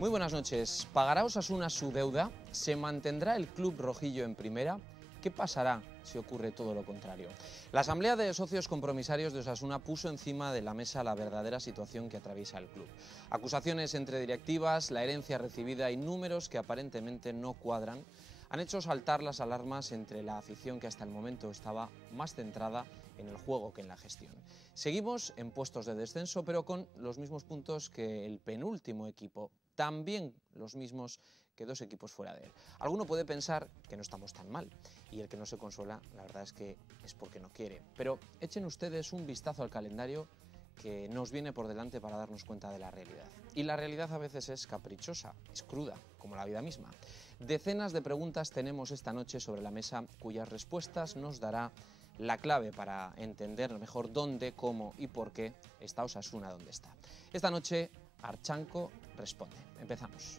Muy buenas noches. ¿Pagará Osasuna su deuda? ¿Se mantendrá el club rojillo en primera? ¿Qué pasará si ocurre todo lo contrario? La Asamblea de Socios Compromisarios de Osasuna puso encima de la mesa la verdadera situación que atraviesa el club. Acusaciones entre directivas, la herencia recibida y números que aparentemente no cuadran han hecho saltar las alarmas entre la afición que hasta el momento estaba más centrada en el juego que en la gestión. Seguimos en puestos de descenso, pero con los mismos puntos que el penúltimo equipo, también los mismos que dos equipos fuera de él. Alguno puede pensar que no estamos tan mal, y el que no se consuela, la verdad es que es porque no quiere. Pero echen ustedes un vistazo al calendario que nos viene por delante para darnos cuenta de la realidad. Y la realidad a veces es caprichosa, es cruda, como la vida misma. Decenas de preguntas tenemos esta noche sobre la mesa, cuyas respuestas nos dará la clave para entender mejor dónde, cómo y por qué está Osasuna donde está. Esta noche, Archanco responde. Empezamos.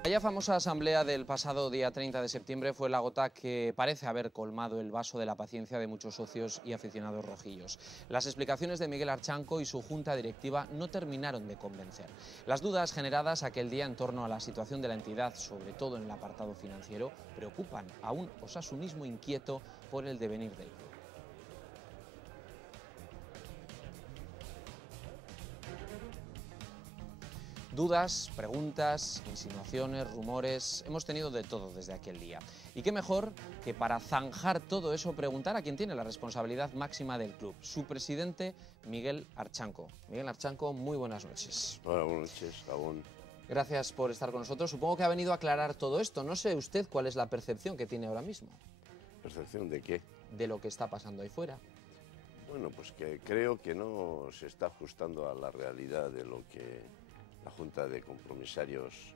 Aquella famosa asamblea del pasado día 30 de septiembre fue la gota que parece haber colmado el vaso de la paciencia de muchos socios y aficionados rojillos. Las explicaciones de Miguel Archanco y su junta directiva no terminaron de convencer. Las dudas generadas aquel día en torno a la situación de la entidad, sobre todo en el apartado financiero, preocupan a un osasunismo inquieto por el devenir del club. Dudas, preguntas, insinuaciones, rumores, hemos tenido de todo desde aquel día. Y qué mejor que para zanjar todo eso preguntar a quien tiene la responsabilidad máxima del club, su presidente Miguel Archanco. Miguel Archanco, muy buenas noches. Hola, buenas noches, Gabón. Gracias por estar con nosotros. Supongo que ha venido a aclarar todo esto. No sé usted cuál es la percepción que tiene ahora mismo. ¿Percepción de qué? De lo que está pasando ahí fuera. Bueno, pues que creo que no se está ajustando a la realidad de lo que la Junta de Compromisarios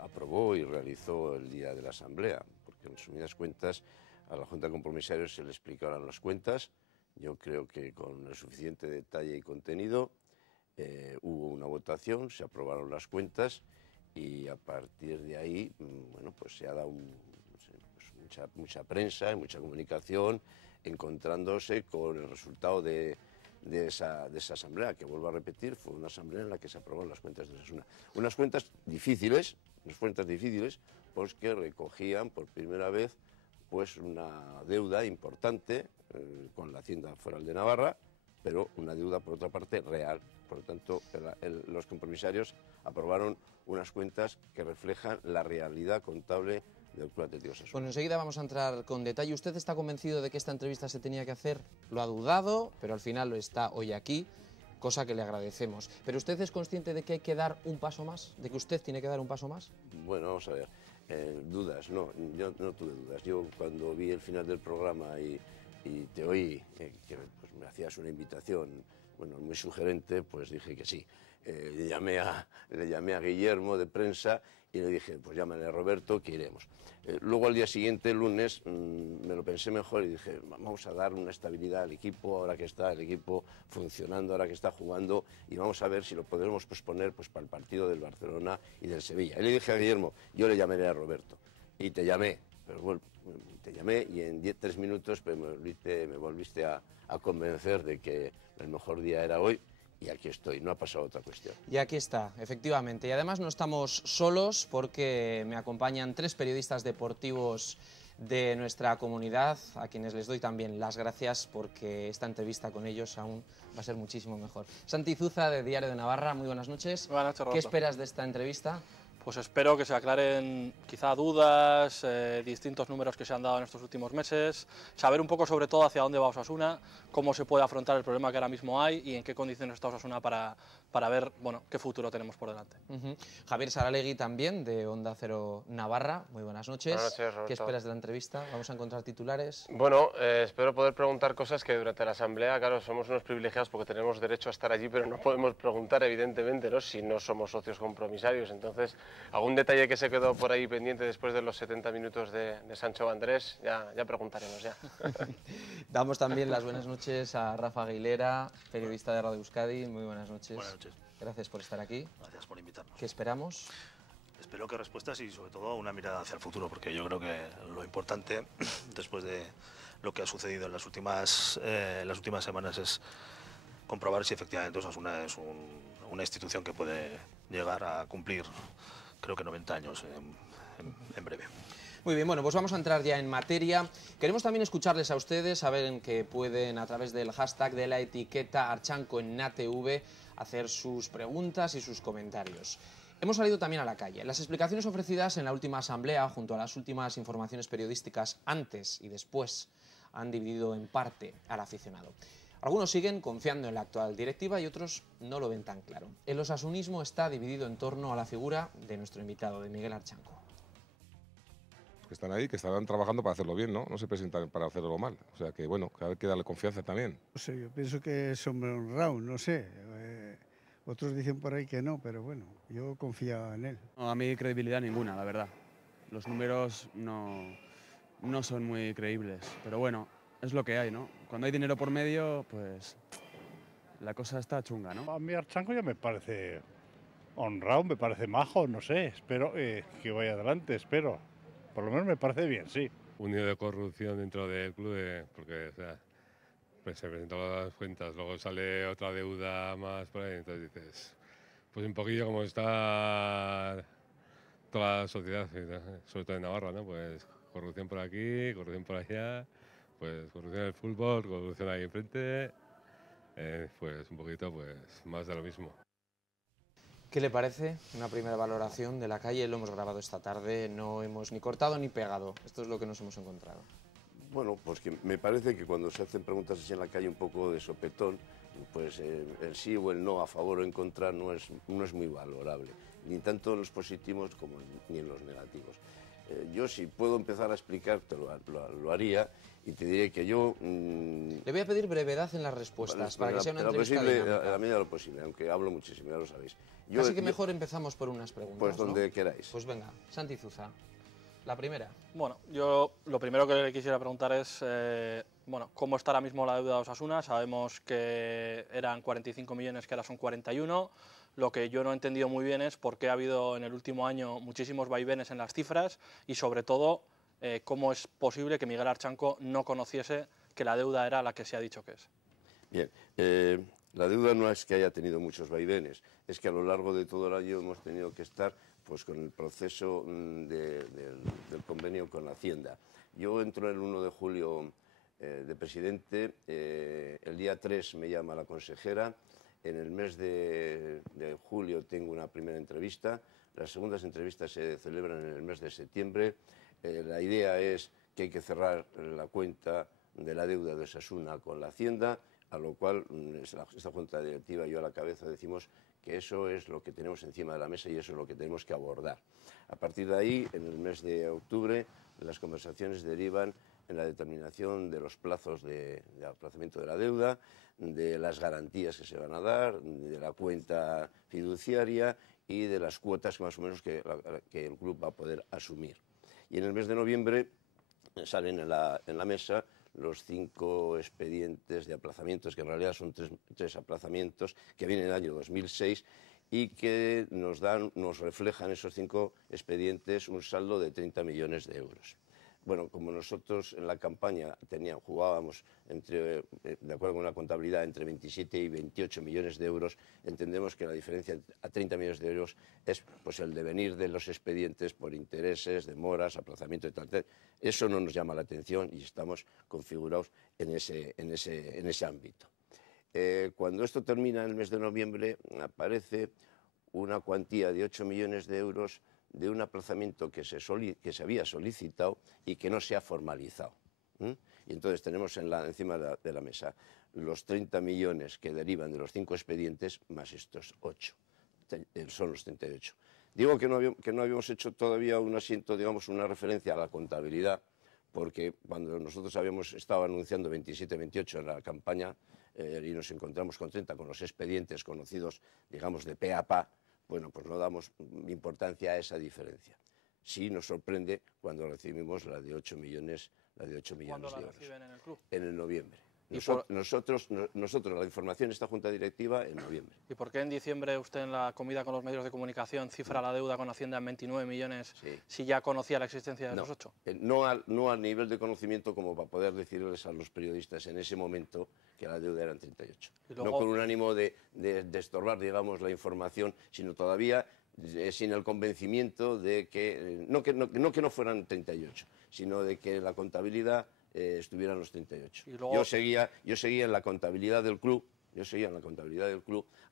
aprobó y realizó el día de la Asamblea, porque en resumidas cuentas a la Junta de Compromisarios se le explicaron las cuentas. Yo creo que con el suficiente detalle y contenido hubo una votación, se aprobaron las cuentas y a partir de ahí, bueno, pues se ha dado mucha prensa y mucha comunicación encontrándose con el resultado de esa asamblea, que vuelvo a repetir, fue una asamblea en la que se aprobaron las cuentas de Osasuna. Unas cuentas difíciles, pues que recogían por primera vez pues una deuda importante con la Hacienda Foral de Navarra, pero una deuda por otra parte real. Por lo tanto, los compromisarios aprobaron unas cuentas que reflejan la realidad contable del Club Atlético Osasuna. Bueno, enseguida vamos a entrar con detalle. ¿Usted está convencido de que esta entrevista se tenía que hacer? Lo ha dudado, pero al final lo está hoy aquí, cosa que le agradecemos. ¿Pero usted es consciente de que hay que dar un paso más? ¿De que usted tiene que dar un paso más? Bueno, vamos a ver. Dudas, no, yo no tuve dudas. Yo cuando vi el final del programa y te oí que pues, me hacías una invitación, bueno, muy sugerente, pues dije que sí. Le llamé a Guillermo de prensa y le dije, pues llámale a Roberto que iremos. Luego al día siguiente, el lunes, me lo pensé mejor y dije, vamos a dar una estabilidad al equipo, ahora que está el equipo funcionando, ahora que está jugando, y vamos a ver si lo podremos posponer pues, para el partido del Barcelona y del Sevilla. Y le dije a Guillermo, yo le llamaré a Roberto, y te llamé. Pero bueno, te llamé y en 3 minutos pues, me volviste a convencer de que el mejor día era hoy y aquí estoy, no ha pasado otra cuestión. Y aquí está, efectivamente. Y además no estamos solos porque me acompañan 3 periodistas deportivos de nuestra comunidad, a quienes les doy también las gracias porque esta entrevista con ellos aún va a ser muchísimo mejor. Santi Zuza, de Diario de Navarra, muy buenas noches. Buenas noches, Roberto. ¿Qué esperas de esta entrevista? Pues espero que se aclaren quizá dudas, distintos números que se han dado en estos últimos meses, saber un poco sobre todo hacia dónde va Osasuna, cómo se puede afrontar el problema que ahora mismo hay y en qué condiciones está Osasuna para ver bueno, qué futuro tenemos por delante. Javier Saralegui también, de Onda Cero Navarra, muy buenas noches. Buenas noches, Roberto. ¿Qué esperas de la entrevista? ¿Vamos a encontrar titulares? Bueno, espero poder preguntar cosas que durante la asamblea, claro, somos unos privilegiados porque tenemos derecho a estar allí, pero no podemos preguntar, evidentemente, ¿no? Si no somos socios compromisarios. Entonces, ¿Algún detalle que se quedó por ahí pendiente después de los 70 minutos de Sancho Andrés? Ya preguntaremos ya. Damos también las buenas noches a Rafa Aguilera, periodista de Radio Euskadi. Muy buenas noches. Buenas noches. Gracias por estar aquí. Gracias por invitarnos. ¿Qué esperamos? Espero que respuestas y sobre todo una mirada hacia el futuro, porque yo creo que lo importante después de lo que ha sucedido en las últimas semanas es comprobar si efectivamente Osasuna es una institución que puede llegar a cumplir, creo que 90 años en breve. Muy bien, bueno, pues vamos a entrar ya en materia. Queremos también escucharles a ustedes, saber que pueden a través del hashtag de la etiqueta Archanco en NATV hacer sus preguntas y sus comentarios. Hemos salido también a la calle. Las explicaciones ofrecidas en la última asamblea, junto a las últimas informaciones periodísticas antes y después, han dividido en parte al aficionado. Algunos siguen confiando en la actual directiva y otros no lo ven tan claro. El osasunismo está dividido en torno a la figura de nuestro invitado, de Miguel Archanco. Que están ahí, que estarán trabajando para hacerlo bien, ¿no? No se presentan para hacerlo mal. O sea que, bueno, que hay que darle confianza también. No sé, yo pienso que es hombre honrado, no sé. Otros dicen por ahí que no, pero bueno, yo confiaba en él. No, a mí credibilidad ninguna, la verdad. Los números no son muy creíbles, pero bueno, es lo que hay, ¿no? Cuando hay dinero por medio, pues la cosa está chunga, ¿no? A mí Archanco ya me parece honrado, me parece majo, no sé, espero que vaya adelante, espero. Por lo menos me parece bien, sí. Un nivel de corrupción dentro del club, porque o sea, pues se presentan las cuentas, luego sale otra deuda más por ahí, entonces dices, pues un poquillo como está toda la sociedad, sobre todo en Navarra, ¿no? Pues corrupción por aquí, corrupción por allá, pues corrupción en el fútbol, corrupción ahí enfrente, pues un poquito pues más de lo mismo. ¿Qué le parece? Una primera valoración de la calle, lo hemos grabado esta tarde, no hemos ni cortado ni pegado, esto es lo que nos hemos encontrado. Bueno, pues que me parece que cuando se hacen preguntas así en la calle un poco de sopetón, pues el sí o el no, a favor o en contra, no es muy valorable, ni tanto en los positivos como ni en los negativos. Yo si puedo empezar a explicarte lo haría y te diré que yo... Le voy a pedir brevedad en las respuestas para que sea una entrevista dinámica. A medida de lo posible, aunque hablo muchísimo, ya lo sabéis. Así que mejor empezamos por unas preguntas, pues donde ¿no? queráis. Pues venga, Santi Zuza, la primera. Bueno, yo lo primero que le quisiera preguntar es, bueno, ¿cómo está ahora mismo la deuda de Osasuna? Sabemos que eran 45 millones, que ahora son 41. Lo que yo no he entendido muy bien es por qué ha habido en el último año muchísimos vaivenes en las cifras y, sobre todo, cómo es posible que Miguel Archanco no conociese que la deuda era la que se ha dicho que es. Bien, la deuda no es que haya tenido muchos vaivenes, es que a lo largo de todo el año hemos tenido que estar pues, con el proceso del convenio con Hacienda. Yo entro el 1 de julio de presidente, el día 3 me llama la consejera, en el mes de julio tengo una primera entrevista, las segundas entrevistas se celebran en el mes de septiembre. La idea es que hay que cerrar la cuenta de la deuda de Osasuna con la Hacienda, a lo cual esta junta directiva y yo a la cabeza decimos que eso es lo que tenemos encima de la mesa y eso es lo que tenemos que abordar. A partir de ahí, en el mes de octubre, las conversaciones derivan en la determinación de los plazos de aplazamiento de la deuda, de las garantías que se van a dar, de la cuenta fiduciaria y de las cuotas más o menos que el club va a poder asumir. Y en el mes de noviembre salen en la mesa los 5 expedientes de aplazamientos, que en realidad son tres aplazamientos que vienen del año 2006 y que nos reflejan esos 5 expedientes un saldo de 30 millones de euros. Bueno, como nosotros en la campaña jugábamos de acuerdo con la contabilidad entre 27 y 28 millones de euros, entendemos que la diferencia a 30 millones de euros es pues, el devenir de los expedientes por intereses, demoras, aplazamiento y tal. Eso no nos llama la atención y estamos configurados en ese ámbito. Cuando esto termina en el mes de noviembre, aparece una cuantía de 8 millones de euros de un aplazamiento que se había solicitado y que no se ha formalizado. Y entonces tenemos encima de la mesa los 30 millones que derivan de los 5 expedientes más estos 8. Son los 38. Digo que no habíamos hecho todavía un asiento, digamos, una referencia a la contabilidad, porque cuando nosotros habíamos estado anunciando 27-28 en la campaña y nos encontramos con 30 con los expedientes conocidos, digamos, de pe a pa, bueno, pues no damos importancia a esa diferencia. Sí nos sorprende cuando recibimos la de 8 millones, ¿Cuándo de la euros. reciben en el club? En el noviembre. ¿Y Nosotros, la información de esta Junta Directiva en noviembre. ¿Y por qué en diciembre usted en la comida con los medios de comunicación cifra la deuda con Hacienda en 29 millones si ya conocía la existencia de los 8? No al nivel de conocimiento como para poder decirles a los periodistas en ese momento que la deuda eran 38. Luego, no con un ánimo de estorbar, digamos, la información, sino todavía sin el convencimiento de que no fueran 38, sino de que la contabilidad estuvieran los 38. Luego, yo seguía en la contabilidad del club,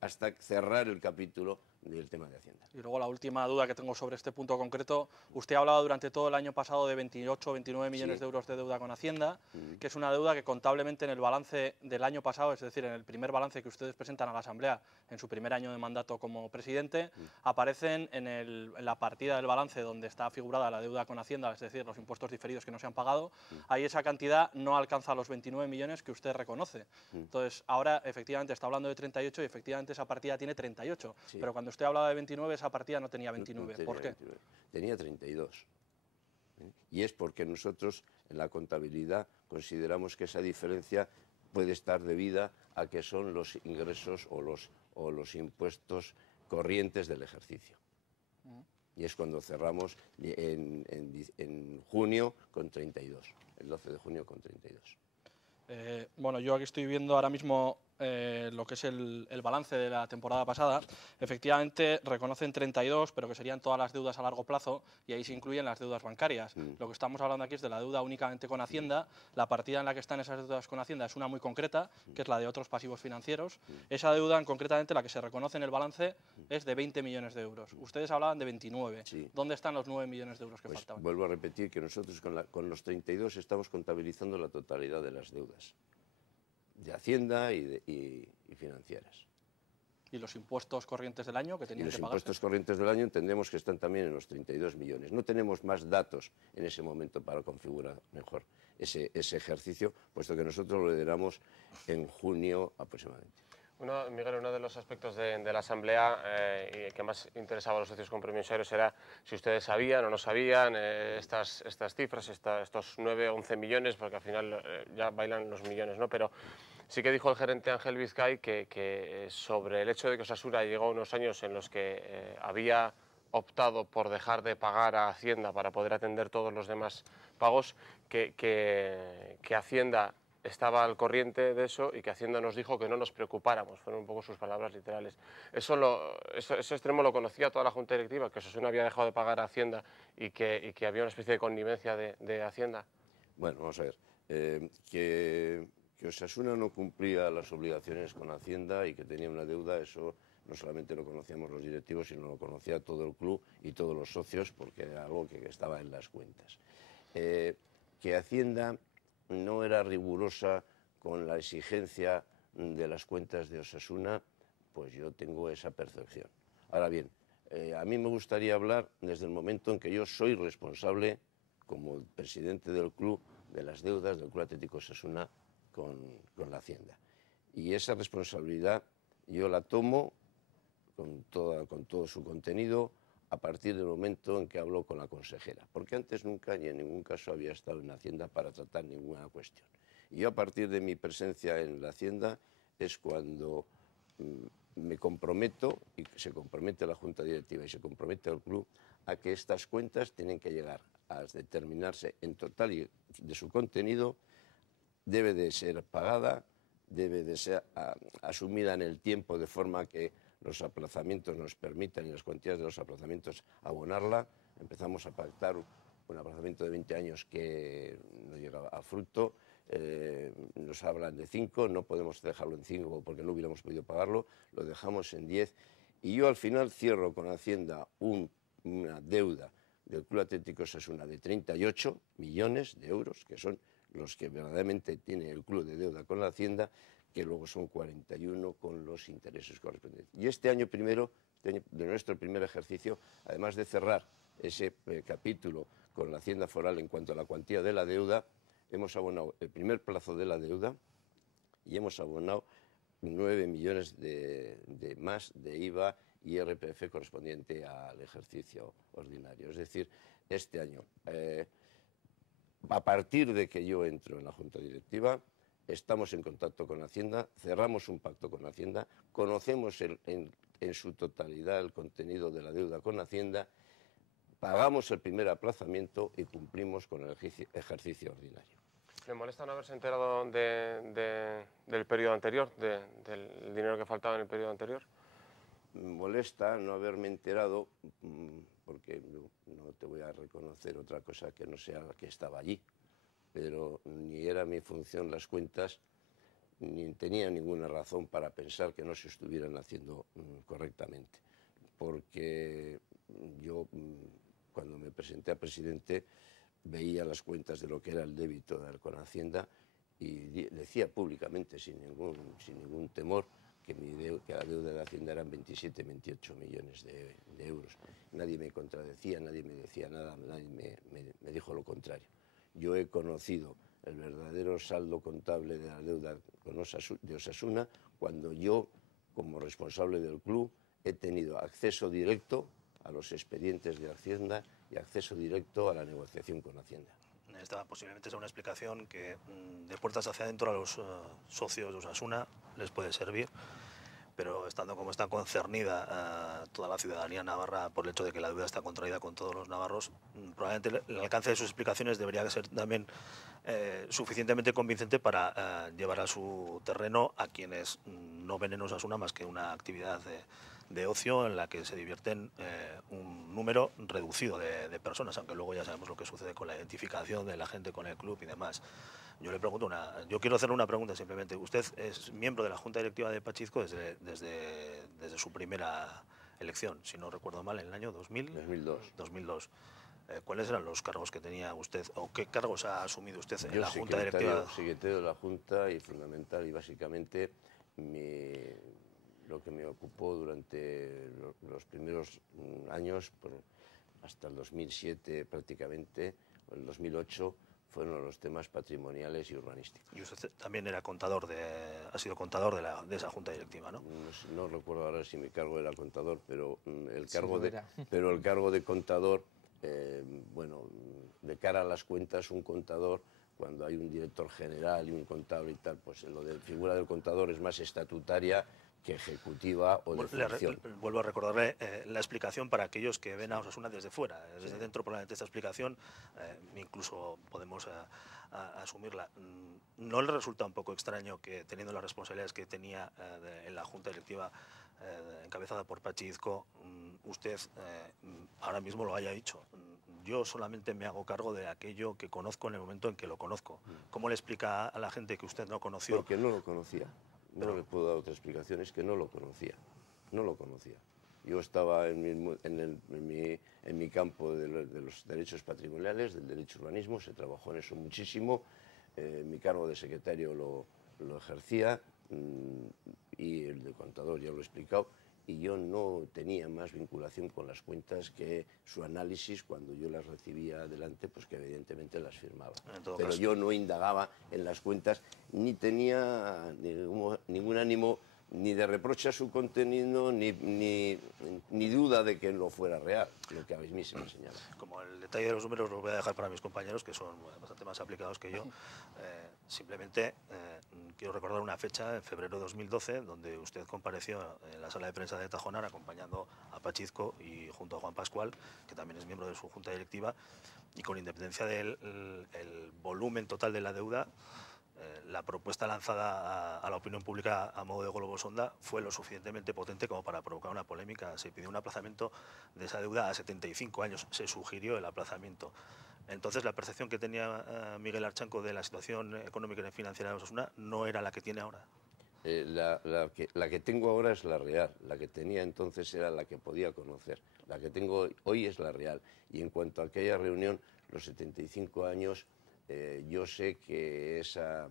hasta cerrar el capítulo del tema de Hacienda. Y luego la última duda que tengo sobre este punto concreto. Usted ha hablado durante todo el año pasado de 28 o 29 millones de euros de deuda con Hacienda, que es una deuda que contablemente en el balance del año pasado, es decir, en el primer balance que ustedes presentan a la Asamblea en su primer año de mandato como presidente, aparecen en la partida del balance donde está figurada la deuda con Hacienda, es decir, los impuestos diferidos que no se han pagado. Ahí esa cantidad no alcanza los 29 millones que usted reconoce. Entonces, ahora efectivamente está hablando de 38 y efectivamente esa partida tiene 38, pero cuando usted hablaba de 29, esa partida no tenía 29. ¿Por qué? 29. Tenía 32. Y es porque nosotros en la contabilidad consideramos que esa diferencia puede estar debida a que son los ingresos o los impuestos corrientes del ejercicio. Y es cuando cerramos en junio con 32, el 12 de junio con 32. Bueno, yo aquí estoy viendo ahora mismo lo que es el balance de la temporada pasada. Efectivamente reconocen 32, pero que serían todas las deudas a largo plazo y ahí se incluyen las deudas bancarias. Lo que estamos hablando aquí es de la deuda únicamente con Hacienda. La partida en la que están esas deudas con Hacienda es una muy concreta, que es la de otros pasivos financieros. Esa deuda, concretamente la que se reconoce en el balance, es de 20 millones de euros. Ustedes hablaban de 29. ¿Dónde están los 9 millones de euros que faltaban? Vuelvo a repetir que nosotros con los 32 estamos contabilizando la totalidad de las deudas de Hacienda y financieras. ¿Y los impuestos corrientes del año que tenían que pagar? Los impuestos corrientes del año entendemos que están también en los 32 millones. No tenemos más datos en ese momento para configurar mejor ese ejercicio, puesto que nosotros lo lideramos en junio aproximadamente. Miguel, uno de los aspectos de la Asamblea que más interesaba a los socios compromisarios era si ustedes sabían o no sabían estas cifras, estos 9 o 11 millones, porque al final ya bailan los millones, ¿no? Pero sí que dijo el gerente Ángel Vizcay que sobre el hecho de que Osasuna llegó a unos años en los que había optado por dejar de pagar a Hacienda para poder atender todos los demás pagos, que Hacienda estaba al corriente de eso y que Hacienda nos dijo que no nos preocupáramos, fueron un poco sus palabras literales. Ese extremo lo conocía toda la Junta Directiva, que Osasuna había dejado de pagar a Hacienda y que había una especie de connivencia de Hacienda. Bueno, vamos a ver, que Osasuna no cumplía las obligaciones con Hacienda y que tenía una deuda, eso no solamente lo conocíamos los directivos, sino lo conocía todo el club y todos los socios, porque era algo que estaba en las cuentas. Que Hacienda no era rigurosa con la exigencia de las cuentas de Osasuna, pues yo tengo esa percepción. Ahora bien, a mí me gustaría hablar desde el momento en que yo soy responsable, como presidente del club, de las deudas del Club Atlético Osasuna con la Hacienda. Y esa responsabilidad yo la tomo con todo su contenido a partir del momento en que hablo con la consejera, porque antes nunca ni en ningún caso había estado en Hacienda para tratar ninguna cuestión. Y yo a partir de mi presencia en la Hacienda es cuando me comprometo, y se compromete la Junta Directiva y se compromete el club, a que estas cuentas tienen que llegar a determinarse en total y de su contenido, debe de ser pagada, debe de ser asumida en el tiempo de forma que los aplazamientos nos permitan y las cuantías de los aplazamientos abonarla. Empezamos a pactar un aplazamiento de 20 años que no llega a fruto. Nos hablan de 5, no podemos dejarlo en 5 porque no hubiéramos podido pagarlo, lo dejamos en 10. Y yo al final cierro con Hacienda una deuda del Club Atlético Osasuna de 38 millones de euros, que son los que verdaderamente tiene el club de deuda con la Hacienda, que luego son 41 con los intereses correspondientes. Y este año primero, de nuestro primer ejercicio, además de cerrar ese capítulo con la Hacienda Foral en cuanto a la cuantía de la deuda, hemos abonado el primer plazo de la deuda y hemos abonado 9 millones de más de IVA y IRPF correspondiente al ejercicio ordinario. Es decir, este año, a partir de que yo entro en la Junta Directiva, estamos en contacto con Hacienda, cerramos un pacto con Hacienda, conocemos en su totalidad el contenido de la deuda con Hacienda, pagamos el primer aplazamiento y cumplimos con el ejercicio ordinario. ¿Le molesta no haberse enterado del periodo anterior, del dinero que faltaba en el periodo anterior? Molesta no haberme enterado porque no te voy a reconocer otra cosa que no sea que estaba allí, pero ni era mi función las cuentas, ni tenía ninguna razón para pensar que no se estuvieran haciendo correctamente, porque yo cuando me presenté a presidente veía las cuentas de lo que era el débito con Hacienda y decía públicamente, sin ningún temor, que la deuda de Hacienda eran 27, 28 millones de euros. Nadie me contradecía, nadie me decía nada, nadie me dijo lo contrario. Yo he conocido el verdadero saldo contable de la deuda de Osasuna cuando yo, como responsable del club, he tenido acceso directo a los expedientes de Hacienda y acceso directo a la negociación con Hacienda. Esta posiblemente sea una explicación que de puertas hacia adentro a los socios de Osasuna les puede servir, pero estando como está concernida toda la ciudadanía navarra por el hecho de que la deuda está contraída con todos los navarros, probablemente el alcance de sus explicaciones debería ser también suficientemente convincente para llevar a su terreno a quienes no ven en Osasuna más que una actividad de ocio en la que se divierten un número reducido de personas, aunque luego ya sabemos lo que sucede con la identificación de la gente con el club y demás. Yo le pregunto yo quiero hacerle una pregunta simplemente. Usted es miembro de la Junta Directiva de Pachizco desde su primera elección, si no recuerdo mal, en el año 2002. ¿Cuáles eran los cargos que tenía usted o qué cargos ha asumido usted en la Junta Directiva? Secretario de la Junta y fundamental y básicamente lo que me ocupó durante los primeros años, hasta el 2007 prácticamente, o el 2008, fueron los temas patrimoniales y urbanísticos. Y usted también era ha sido contador de esa Junta Directiva, ¿no? No recuerdo ahora si mi cargo era contador, pero el cargo de contador, bueno, de cara a las cuentas, un contador, cuando hay un director general y un contable y tal, pues lo de figura del contador es más estatutaria que ejecutiva o de función. Vuelvo a recordarle la explicación para aquellos que ven a Osasuna desde fuera. Desde dentro, probablemente esta explicación, incluso podemos asumirla. ¿No le resulta un poco extraño que, teniendo las responsabilidades que tenía en la Junta Directiva encabezada por Pachizco, usted ahora mismo lo haya dicho? Yo solamente me hago cargo de aquello que conozco en el momento en que lo conozco. ¿Cómo le explica a la gente que usted no conoció? Porque no lo conocía. No le puedo dar otra explicación, es que no lo conocía. No lo conocía. Yo estaba en mi campo de los derechos patrimoniales, del derecho urbanismo, se trabajó en eso muchísimo. Mi cargo de secretario lo ejercía y el de contador ya lo he explicado. Y yo no tenía más vinculación con las cuentas que su análisis cuando yo las recibía adelante, pues que evidentemente las firmaba. Pero yo no indagaba en las cuentas, ni tenía ningún ánimo ni de reproche a su contenido, ni duda de que no fuera real, lo que a mí se me señala. Como el detalle de los números lo voy a dejar para mis compañeros, que son bastante más aplicados que yo. Simplemente quiero recordar una fecha, en febrero de 2012, donde usted compareció en la sala de prensa de Tajonar acompañando a Pachizco y junto a Juan Pascual, que también es miembro de su junta directiva, y con independencia del volumen total de la deuda, la propuesta lanzada a la opinión pública a modo de globo sonda fue lo suficientemente potente como para provocar una polémica. Se pidió un aplazamiento de esa deuda a 75 años, se sugirió el aplazamiento. Entonces la percepción que tenía Miguel Archanco de la situación económica y financiera de Osasuna no era la que tiene ahora. La que tengo ahora es la real, la que tenía entonces era la que podía conocer. La que tengo hoy es la real. Y en cuanto a aquella reunión, los 75 años... yo sé que esa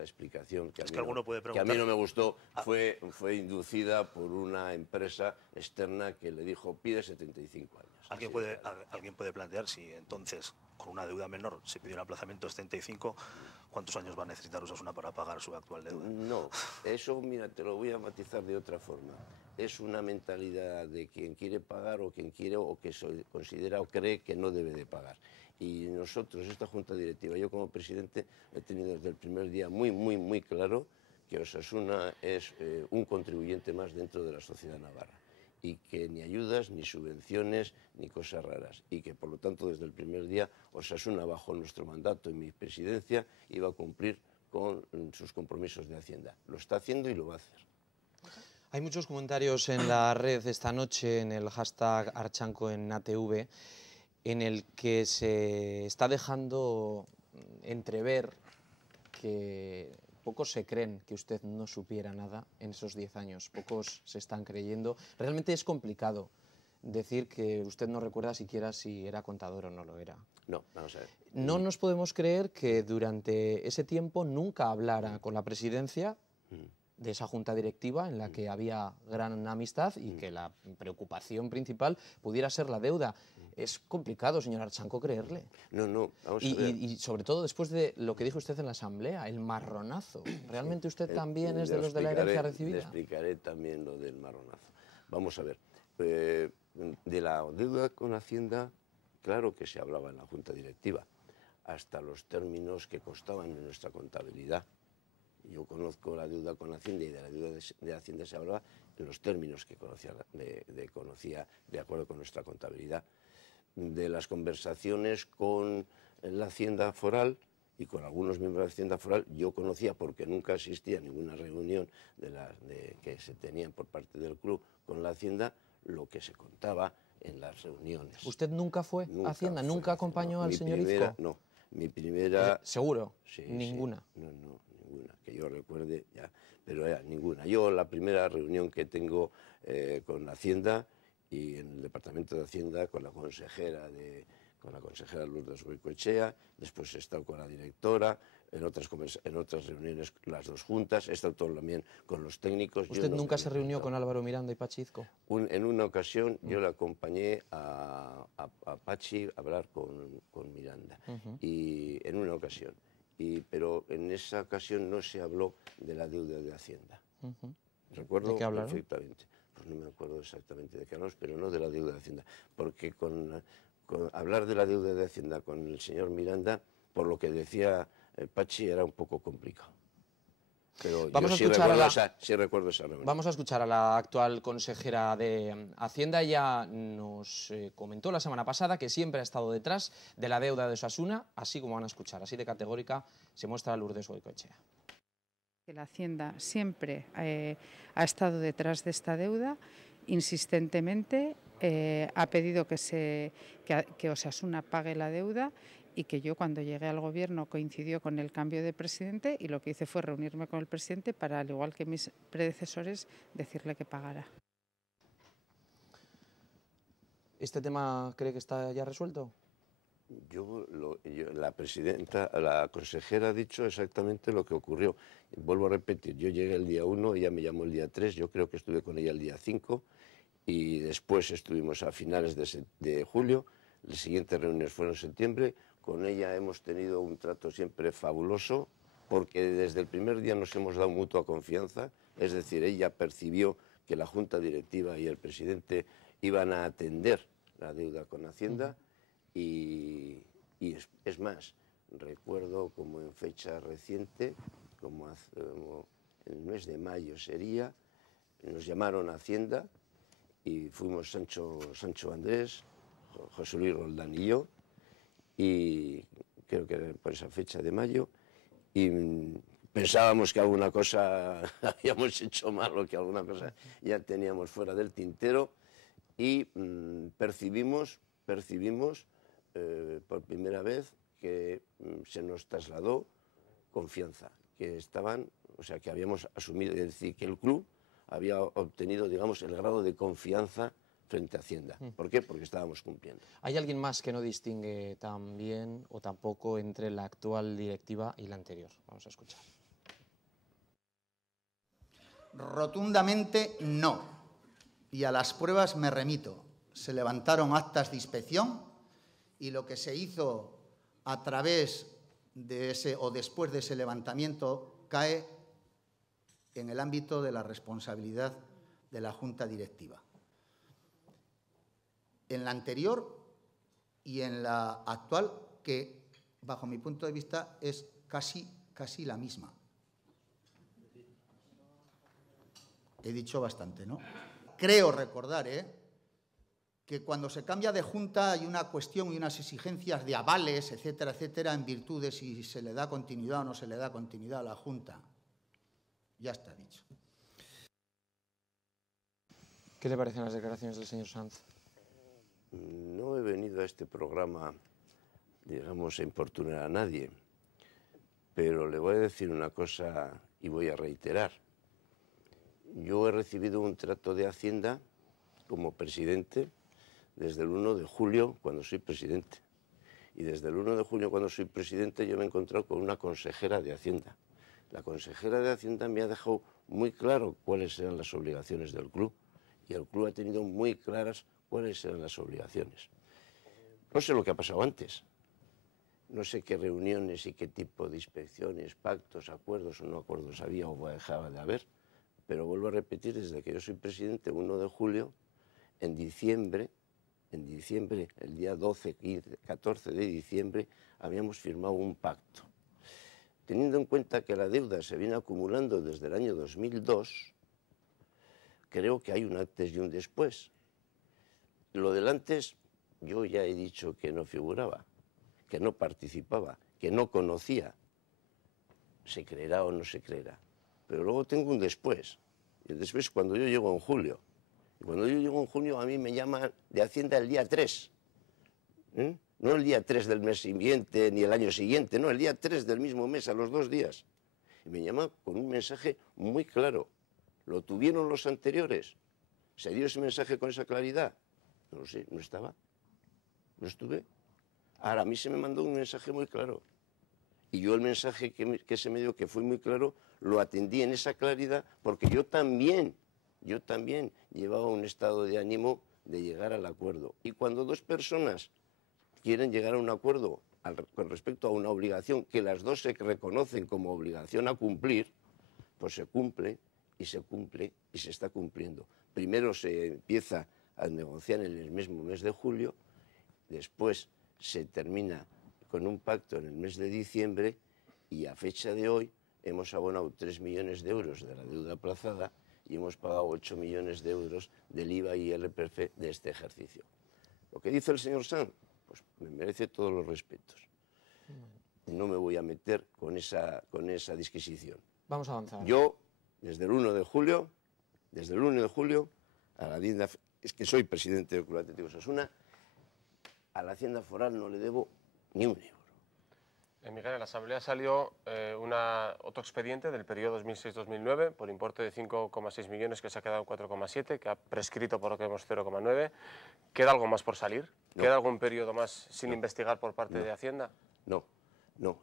explicación que a mí no me gustó fue inducida por una empresa externa que le dijo pide 75 años. ¿Alguien puede plantear si entonces con una deuda menor se pidió un aplazamiento de 75, cuántos años va a necesitar Osasuna para pagar su actual deuda? No, eso mira, te lo voy a matizar de otra forma. es una mentalidad de quien quiere pagar o quien quiere o que considera o cree que no debe de pagar. Y nosotros, esta Junta Directiva, yo como presidente, he tenido desde el primer día muy claro que Osasuna es un contribuyente más dentro de la sociedad navarra y que ni ayudas, ni subvenciones, ni cosas raras. Y que, por lo tanto, desde el primer día, Osasuna, bajo nuestro mandato y mi presidencia, iba a cumplir con sus compromisos de Hacienda. Lo está haciendo y lo va a hacer. Hay muchos comentarios en la red esta noche, en el hashtag Archanco en ATV, en el que se está dejando entrever que pocos se creen que usted no supiera nada en esos 10 años, pocos se están creyendo. Realmente es complicado decir que usted no recuerda siquiera si era contador o no lo era. No, vamos a ver. No nos podemos creer que durante ese tiempo nunca hablara con la presidencia de esa junta directiva en la que había gran amistad y que la preocupación principal pudiera ser la deuda. Es complicado, señor Archanco, creerle. No, vamos a ver. Y sobre todo después de lo que dijo usted en la asamblea, el marronazo. ¿Realmente usted también es de los de la herencia recibida? Le explicaré también lo del marronazo. Vamos a ver. De la deuda con Hacienda, claro que se hablaba en la junta directiva, hasta los términos que constaban en nuestra contabilidad. Yo conozco la deuda con Hacienda y de la deuda de Hacienda se hablaba en los términos que conocía de acuerdo con nuestra contabilidad. De las conversaciones con la Hacienda Foral y con algunos miembros de la Hacienda Foral, yo conocía, porque nunca asistía a ninguna reunión que se tenían por parte del club con la Hacienda, lo que se contaba en las reuniones. ¿Usted nunca fue a Hacienda? ¿Nunca acompañó al señor Izco? No, mi primera... ¿Seguro? Sí, ¿Ninguna? Sí. No, ninguna, que yo recuerde ya, pero ninguna. Yo la primera reunión que tengo con la Hacienda y en el Departamento de Hacienda con la consejera Lourdes Goicoechea, después he estado con la directora, en otras reuniones las dos juntas, he estado también con los técnicos. ¿Usted nunca se reunió con Álvaro Miranda y Pachi Izco? En una ocasión yo le acompañé a Pachi a hablar con Miranda, y en una ocasión. Pero en esa ocasión no se habló de la deuda de Hacienda. Recuerdo ¿De qué hablaron? Perfectamente. Pues no me acuerdo exactamente de qué hablamos, pero no de la deuda de Hacienda. Porque con hablar de la deuda de Hacienda con el señor Miranda, por lo que decía Pachi, era un poco complicado. Pero yo sí recuerdo esa reunión. Vamos a escuchar a la actual consejera de Hacienda. Ella nos comentó la semana pasada que siempre ha estado detrás de la deuda de Osasuna, así como van a escuchar, así de categórica se muestra Lourdes Goicoechea. La Hacienda siempre ha estado detrás de esta deuda, insistentemente ha pedido que Osasuna pague la deuda, y que yo, cuando llegué al gobierno, coincidió con el cambio de presidente, y lo que hice fue reunirme con el presidente para, al igual que mis predecesores, decirle que pagara. ¿Este tema cree que está ya resuelto? La consejera ha dicho exactamente lo que ocurrió. Vuelvo a repetir, yo llegué el día 1, ella me llamó el día 3, yo creo que estuve con ella el día 5, y después estuvimos a finales de julio, las siguientes reuniones fueron en septiembre. Con ella hemos tenido un trato siempre fabuloso, porque desde el primer día nos hemos dado mutua confianza, es decir, ella percibió que la Junta Directiva y el presidente iban a atender la deuda con Hacienda, y es más, recuerdo como en fecha reciente, como en el mes de mayo sería, nos llamaron a Hacienda y fuimos Sancho Andrés, José Luis Roldán y yo, y creo que era por esa fecha de mayo, y pensábamos que alguna cosa habíamos hecho mal o que alguna cosa ya teníamos fuera del tintero, y percibimos por primera vez que se nos trasladó confianza, que que habíamos asumido, es decir, que el club había obtenido, digamos, el grado de confianza frente a Hacienda. ¿Por qué? Porque estábamos cumpliendo. ¿Hay alguien más que no distingue tan bien o tampoco entre la actual directiva y la anterior? Vamos a escuchar. Rotundamente no. Y a las pruebas me remito. Se levantaron actas de inspección y lo que se hizo a través de ese o después de ese levantamiento cae en el ámbito de la responsabilidad de la Junta Directiva. En la anterior y en la actual, que bajo mi punto de vista es casi la misma. He dicho bastante, ¿no? Creo recordar, que cuando se cambia de junta hay una cuestión y unas exigencias de avales, etcétera, etcétera, en virtud de si se le da continuidad o no se le da continuidad a la junta. Ya está dicho. ¿Qué le parecen las declaraciones del señor Sanz? No he venido a este programa, digamos, a importunar a nadie, pero le voy a decir una cosa y voy a reiterar. Yo he recibido un trato de Hacienda como presidente desde el 1 de julio, cuando soy presidente. Y desde el 1 de julio, cuando soy presidente, yo me he encontrado con una consejera de Hacienda. La consejera de Hacienda me ha dejado muy claro cuáles eran las obligaciones del club. Y el club ha tenido muy claras cuáles eran las obligaciones. No sé lo que ha pasado antes. No sé qué reuniones y qué tipo de inspecciones, pactos, acuerdos o no acuerdos había o dejaba de haber. Pero vuelvo a repetir, desde que yo soy presidente, 1 de julio, en diciembre, el día 12, 15, 14 de diciembre, habíamos firmado un pacto. Teniendo en cuenta que la deuda se viene acumulando desde el año 2002, creo que hay un antes y un después. Lo del antes, yo ya he dicho que no figuraba, que no participaba, que no conocía. Se creerá o no se creerá. Pero luego tengo un después. Y el después cuando yo llego en julio. Y cuando yo llego en junio a mí me llaman de Hacienda el día 3. No el día 3 del mes siguiente ni el año siguiente, no, el día 3 del mismo mes, a los 2 días. Y me llaman con un mensaje muy claro. ¿Lo tuvieron los anteriores? ¿Se dio ese mensaje con esa claridad? No lo sé, no estaba. No estuve. Ahora, a mí se me mandó un mensaje muy claro. Y yo el mensaje que se me dio, que fue muy claro, lo atendí en esa claridad porque yo también llevaba un estado de ánimo de llegar al acuerdo. Y cuando dos personas quieren llegar a un acuerdo con respecto a una obligación que las dos se reconocen como obligación a cumplir, pues se cumple y se cumple y se está cumpliendo. Primero se empieza a negociar en el mismo mes de julio, después se termina con un pacto en el mes de diciembre y a fecha de hoy hemos abonado 3 millones de euros de la deuda aplazada y hemos pagado 8 millones de euros del IVA y IRPF de este ejercicio. Lo que dice el señor Sanz, pues me merece todos los respetos. No me voy a meter con esa disquisición. Vamos a avanzar. Yo, desde el 1 de julio, a la Hacienda, es que soy presidente del Club Atlético Osasuna, a la Hacienda Foral no le debo ni un euro. Miguel, en la Asamblea salió otro expediente del periodo 2006-2009 por importe de 5,6 millones que se ha quedado en 4,7, que ha prescrito por lo que vemos 0,9. ¿Queda algo más por salir? No. ¿Queda algún periodo más sin investigar por parte de Hacienda? No,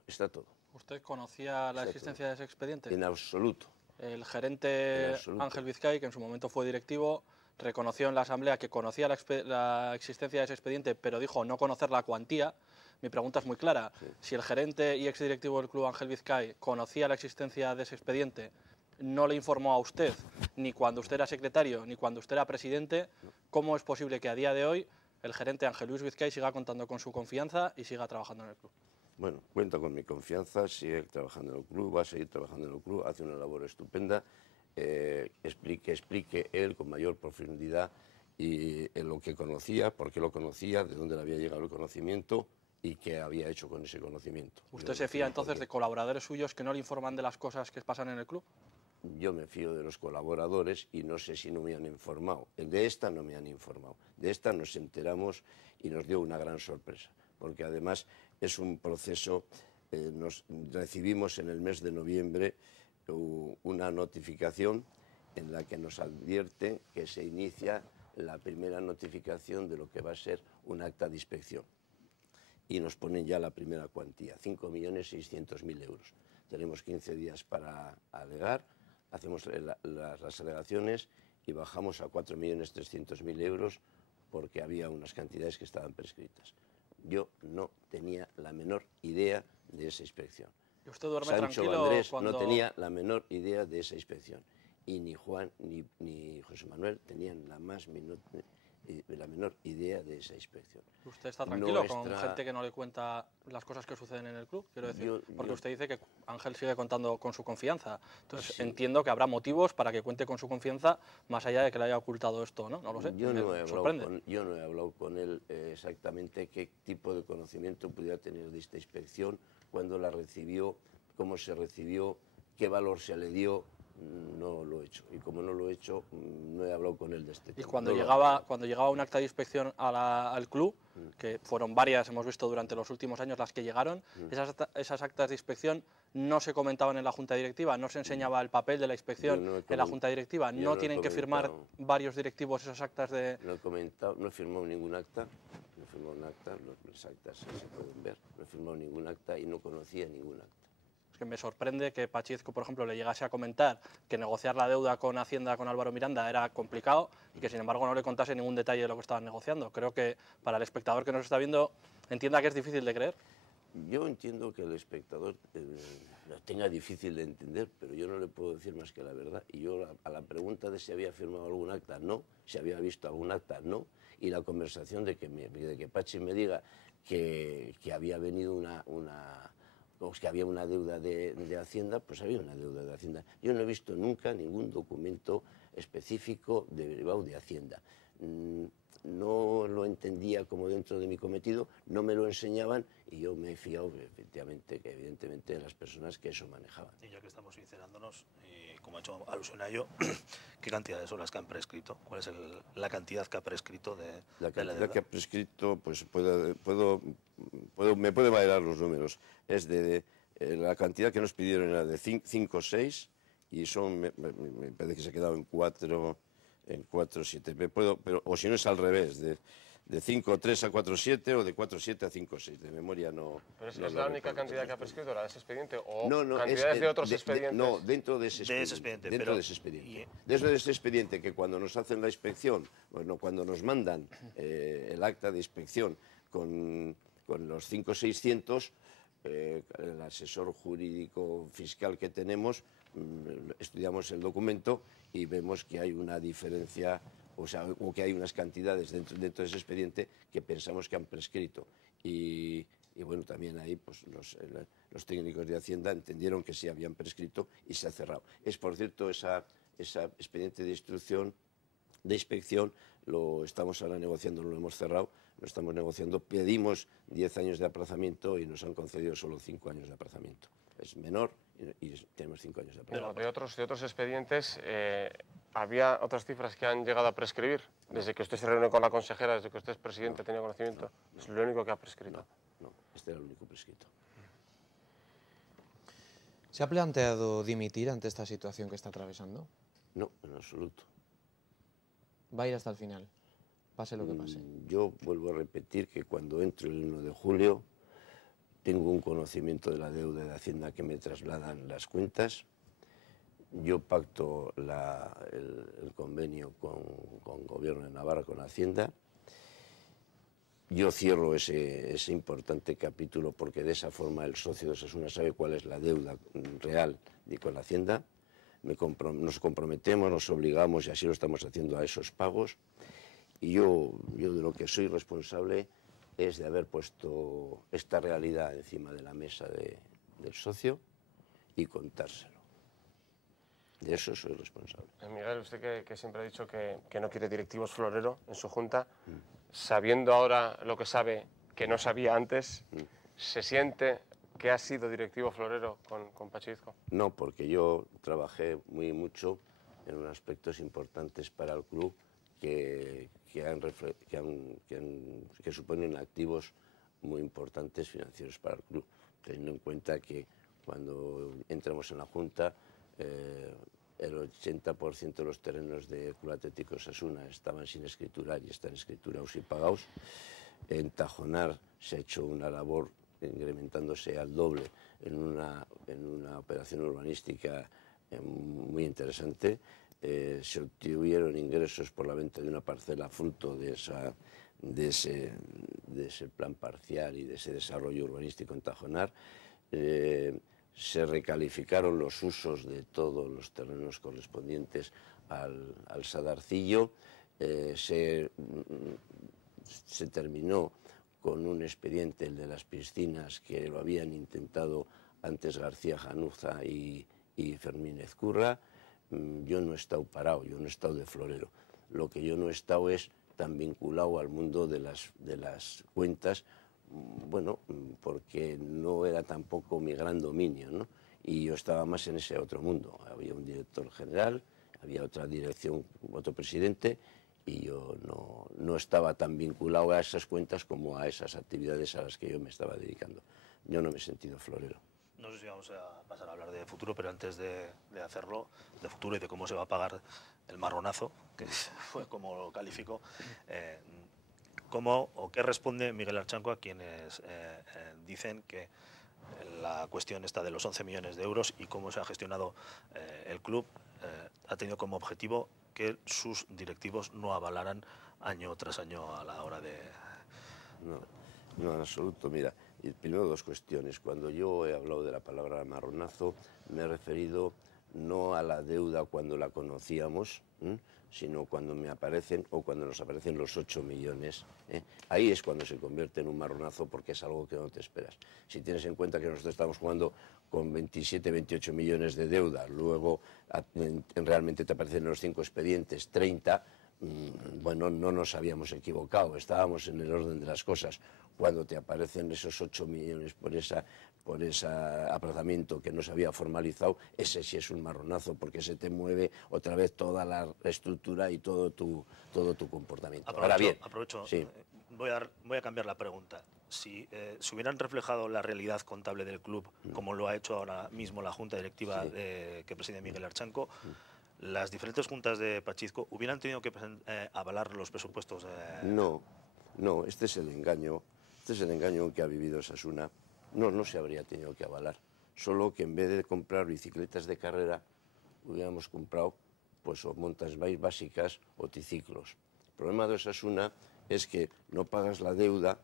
está todo. ¿Usted conocía la existencia de ese expediente? En absoluto. El gerente Ángel Vizcay, que en su momento fue directivo, reconoció en la Asamblea que conocía la existencia de ese expediente, pero dijo no conocer la cuantía. Mi pregunta es muy clara. Sí. Si el gerente y exdirectivo del club Ángel Vizcay conocía la existencia de ese expediente, no le informó a usted, ni cuando usted era secretario, ni cuando usted era presidente, ¿cómo es posible que a día de hoy el gerente Ángel Luis Vizcay siga contando con su confianza y siga trabajando en el club? Bueno, cuenta con mi confianza, sigue trabajando en el club, va a seguir trabajando en el club, hace una labor estupenda. Explique él con mayor profundidad y en lo que conocía, por qué lo conocía, de dónde le había llegado el conocimiento y qué había hecho con ese conocimiento. ¿Usted se fía entonces de colaboradores suyos que no le informan de las cosas que pasan en el club? Yo me fío de los colaboradores y no sé si no me han informado. De esta no me han informado. De esta nos enteramos y nos dio una gran sorpresa, porque además es un proceso, recibimos en el mes de noviembre una notificación en la que nos advierte que se inicia la primera notificación de lo que va a ser un acta de inspección. Y nos ponen ya la primera cuantía, 5.600.000 euros. Tenemos 15 días para alegar, hacemos las alegaciones y bajamos a 4.300.000 euros porque había unas cantidades que estaban prescritas. Yo no tenía la menor idea de esa inspección. ¿Y usted duerme Sancho tranquilo Vandrés cuando... no tenía la menor idea de esa inspección. y ni Juan ni José Manuel tenían la menor idea de esa inspección. ¿Usted está tranquilo con Nuestra- gente que no le cuenta las cosas que suceden en el club? Quiero decir, porque yo- usted dice que Ángel sigue contando con su confianza. Entonces Sí. entiendo que habrá motivos para que cuente con su confianza, más allá de que le haya ocultado esto, ¿no? No lo sé, Yo me no he sorprende. hablado con él exactamente qué tipo de conocimiento pudiera tener de esta inspección, cuándo la recibió, cómo se recibió, qué valor se le dio. No lo he hecho. Y como no lo he hecho, no he hablado con él de este Y tema. cuando No lo- llegaba un acta de inspección al club, que fueron varias, hemos visto durante los últimos años las que llegaron, esas actas de inspección no se comentaban en la Junta Directiva, no se enseñaba el papel de la inspección Yo no he en la comen- Junta Directiva, yo no no he tienen que firmar comentado. varios directivos esas actas de... No he comentado, no he firmado ningún acta, no he firmado un acta, las actas se pueden ver, no he firmado ningún acta y no conocía ningún acta. Es que me sorprende que Pachizco, por ejemplo, le llegase a comentar que negociar la deuda con Hacienda, con Álvaro Miranda, era complicado y que, sin embargo, no le contase ningún detalle de lo que estaban negociando. Creo que para el espectador que nos está viendo, entienda que es difícil de creer. Yo entiendo que el espectador lo tenga difícil de entender, pero yo no le puedo decir más que la verdad. Y yo a la pregunta de si había firmado algún acta, no, si había visto algún acta, no, y la conversación de que Pachi me diga que había venido que había una deuda de Hacienda, pues había una deuda de Hacienda. Yo no he visto nunca ningún documento específico derivado de Hacienda. No lo entendía como dentro de mi cometido, no me lo enseñaban y yo me he fiado efectivamente, que evidentemente de las personas que eso manejaban. Y ya que estamos sincerándonos, y como ha hecho alusión a ello, ¿qué cantidades son las que han prescrito? ¿Cuál es la cantidad que ha prescrito de La de cantidad deuda? que ha prescrito, pues me puede bailar los números. Es la cantidad que nos pidieron era de 5 o 6 y me parece que se ha quedado en 4, 7. O si no es al revés, de 5-3 a 4-7 o de 4-7 a 5-6. De memoria no. ¿Pero es no la lo única recuerdo. cantidad que ha prescrito, la de ese expediente? ¿O No, cantidades de otros no, expedientes? dentro de ese expediente. Dentro de ese expediente. Dentro de ese expediente que cuando nos hacen la inspección, bueno, cuando nos mandan el acta de inspección con los 5.600, el asesor jurídico fiscal que tenemos, estudiamos el documento y vemos que hay una diferencia, o que hay unas cantidades dentro de ese expediente que pensamos que han prescrito. Y bueno, también ahí pues, los técnicos de Hacienda entendieron que sí habían prescrito y se ha cerrado. Es, por cierto, esa expediente de inspección, lo estamos ahora negociando, no lo hemos cerrado, lo estamos negociando, pedimos 10 años de aplazamiento y nos han concedido solo 5 años de aplazamiento. Es menor y tenemos 5 años de aplazamiento. Pero de otros expedientes, ¿había otras cifras que han llegado a prescribir? Desde que usted se reunió con la consejera, desde que usted es presidente, tenía conocimiento. Es lo único que ha prescrito. No, este era el único prescrito. ¿Se ha planteado dimitir ante esta situación que está atravesando? No, en absoluto. ¿Va a ir hasta el final, pase lo que pase? Yo vuelvo a repetir que cuando entro el 1 de julio tengo un conocimiento de la deuda de Hacienda que me trasladan las cuentas. Yo pacto el convenio con Gobierno de Navarra, con Hacienda. Yo cierro ese importante capítulo porque de esa forma el socio de Osasuna sabe cuál es la deuda real con la Hacienda. Nos comprometemos, nos obligamos y así lo estamos haciendo a esos pagos. Y yo de lo que soy responsable es de haber puesto esta realidad encima de la mesa del socio y contárselo. De eso soy responsable. Miguel, usted que siempre ha dicho que no quiere directivos florero en su junta, sabiendo ahora lo que sabe que no sabía antes, ¿se siente que ha sido directivo florero con Pachizco? No, porque yo trabajé mucho en unos aspectos importantes para el club que suponen activos muy importantes financieros para el club, teniendo en cuenta que cuando entramos en la Junta el 80% de los terrenos del Club Atlético Osasuna estaban sin escriturar y están escriturados y pagados. En Tajonar se ha hecho una labor incrementándose al doble en una operación urbanística muy interesante. Se obtuvieron ingresos por la venta de una parcela fruto de ese plan parcial y de ese desarrollo urbanístico en Tajonar. se recalificaron los usos de todos los terrenos correspondientes al Sadarcillo, se terminó con un expediente, el de las piscinas, que lo habían intentado antes García Januza y Fermín Ezcurra. Yo no he estado parado, yo no he estado de florero. Lo que yo no he estado es tan vinculado al mundo de las cuentas, bueno, porque no era tampoco mi gran dominio, ¿no? Y yo estaba más en ese otro mundo. Había un director general, había otra dirección, otro presidente, y yo no estaba tan vinculado a esas cuentas como a esas actividades a las que yo me estaba dedicando. Yo no me he sentido florero. No sé si vamos a pasar a hablar de futuro, pero antes de hacerlo, de futuro y de cómo se va a pagar el marronazo, que fue como lo calificó, ¿cómo o qué responde Miguel Archanco a quienes dicen que la cuestión esta de los 11 millones de euros y cómo se ha gestionado el club ha tenido como objetivo que sus directivos no avalaran año tras año a la hora de... No, en absoluto. Mira, primero dos cuestiones. Cuando yo he hablado de la palabra marronazo, me he referido no a la deuda cuando la conocíamos, sino cuando me aparecen o cuando nos aparecen los 8 millones. Ahí es cuando se convierte en un marronazo, porque es algo que no te esperas. Si tienes en cuenta que nosotros estamos jugando con 27, 28 millones de deuda, luego realmente te aparecen los 5 expedientes, 30, bueno, no nos habíamos equivocado, estábamos en el orden de las cosas. Cuando te aparecen esos 8 millones por ese aplazamiento que no se había formalizado, ese sí es un marronazo, porque se te mueve otra vez toda la estructura y todo tu comportamiento. Aprovecho. Sí. Voy a cambiar la pregunta. Si se hubieran reflejado la realidad contable del club, como lo ha hecho ahora mismo la Junta Directiva que preside Miguel Archanco, ¿las diferentes juntas de Pachizco hubieran tenido que avalar los presupuestos? No, este es el engaño. Este es el engaño que ha vivido Osasuna. No se habría tenido que avalar. Solo que en vez de comprar bicicletas de carrera, hubiéramos comprado pues, o mountain bikes básicas o triciclos. El problema de Osasuna es que no pagas la deuda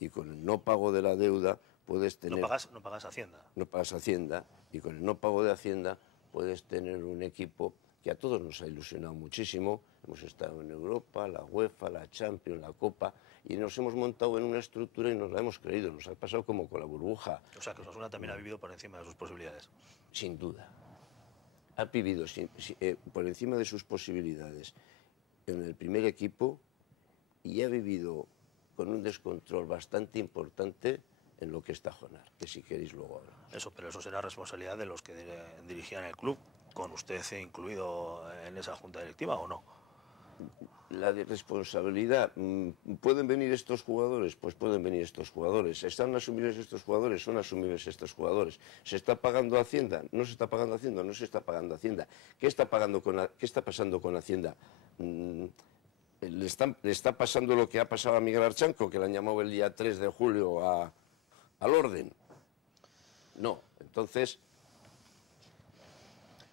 y con el no pago de la deuda puedes tener... No pagas Hacienda. No pagas Hacienda, y con el no pago de Hacienda puedes tener un equipo que a todos nos ha ilusionado muchísimo. Hemos estado en Europa, la UEFA, la Champions, la Copa, y nos hemos montado en una estructura y nos la hemos creído. Nos ha pasado como con la burbuja. O sea, que Osasuna también ha vivido por encima de sus posibilidades. Sin duda. Ha vivido por encima de sus posibilidades en el primer equipo y ha vivido con un descontrol bastante importante en lo que es Tajonar, que si queréis luego hablamos. Pero eso será responsabilidad de los que dirigían el club, con usted incluido en esa junta directiva, ¿o no? La de responsabilidad, ¿pueden venir estos jugadores? Pues pueden venir estos jugadores. ¿Están asumibles estos jugadores? Son asumibles estos jugadores. ¿Se está pagando Hacienda? ¿No se está pagando Hacienda? No se está pagando Hacienda. ¿Qué está pasando con Hacienda? ¿Le está pasando lo que ha pasado a Miguel Archanco, que le han llamado el día 3 de julio al orden? No. Entonces...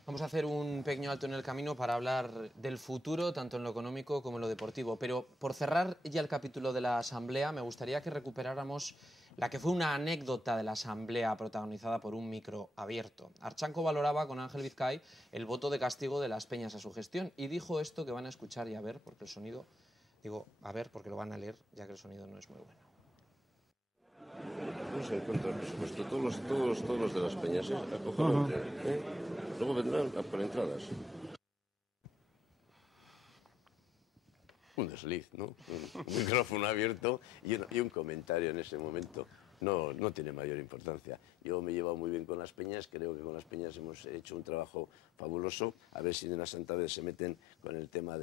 Vamos a hacer un pequeño alto en el camino para hablar del futuro, tanto en lo económico como en lo deportivo. Pero por cerrar ya el capítulo de la Asamblea, me gustaría que recuperáramos la que fue una anécdota de la Asamblea protagonizada por un micro abierto. Archanco valoraba con Ángel Vizcay el voto de castigo de las Peñas a su gestión y dijo esto que van a escuchar y a ver, porque el sonido... Digo, a ver, porque lo van a leer, ya que el sonido no es muy bueno. Vamos en contra del presupuesto. Todos los de las Peñas, luego vendrán por entradas. Un desliz, ¿no? Un micrófono abierto y un comentario en ese momento. No tiene mayor importancia. Yo me he llevado muy bien con las Peñas, creo que con las Peñas hemos hecho un trabajo fabuloso. A ver si de una santa vez se meten con el tema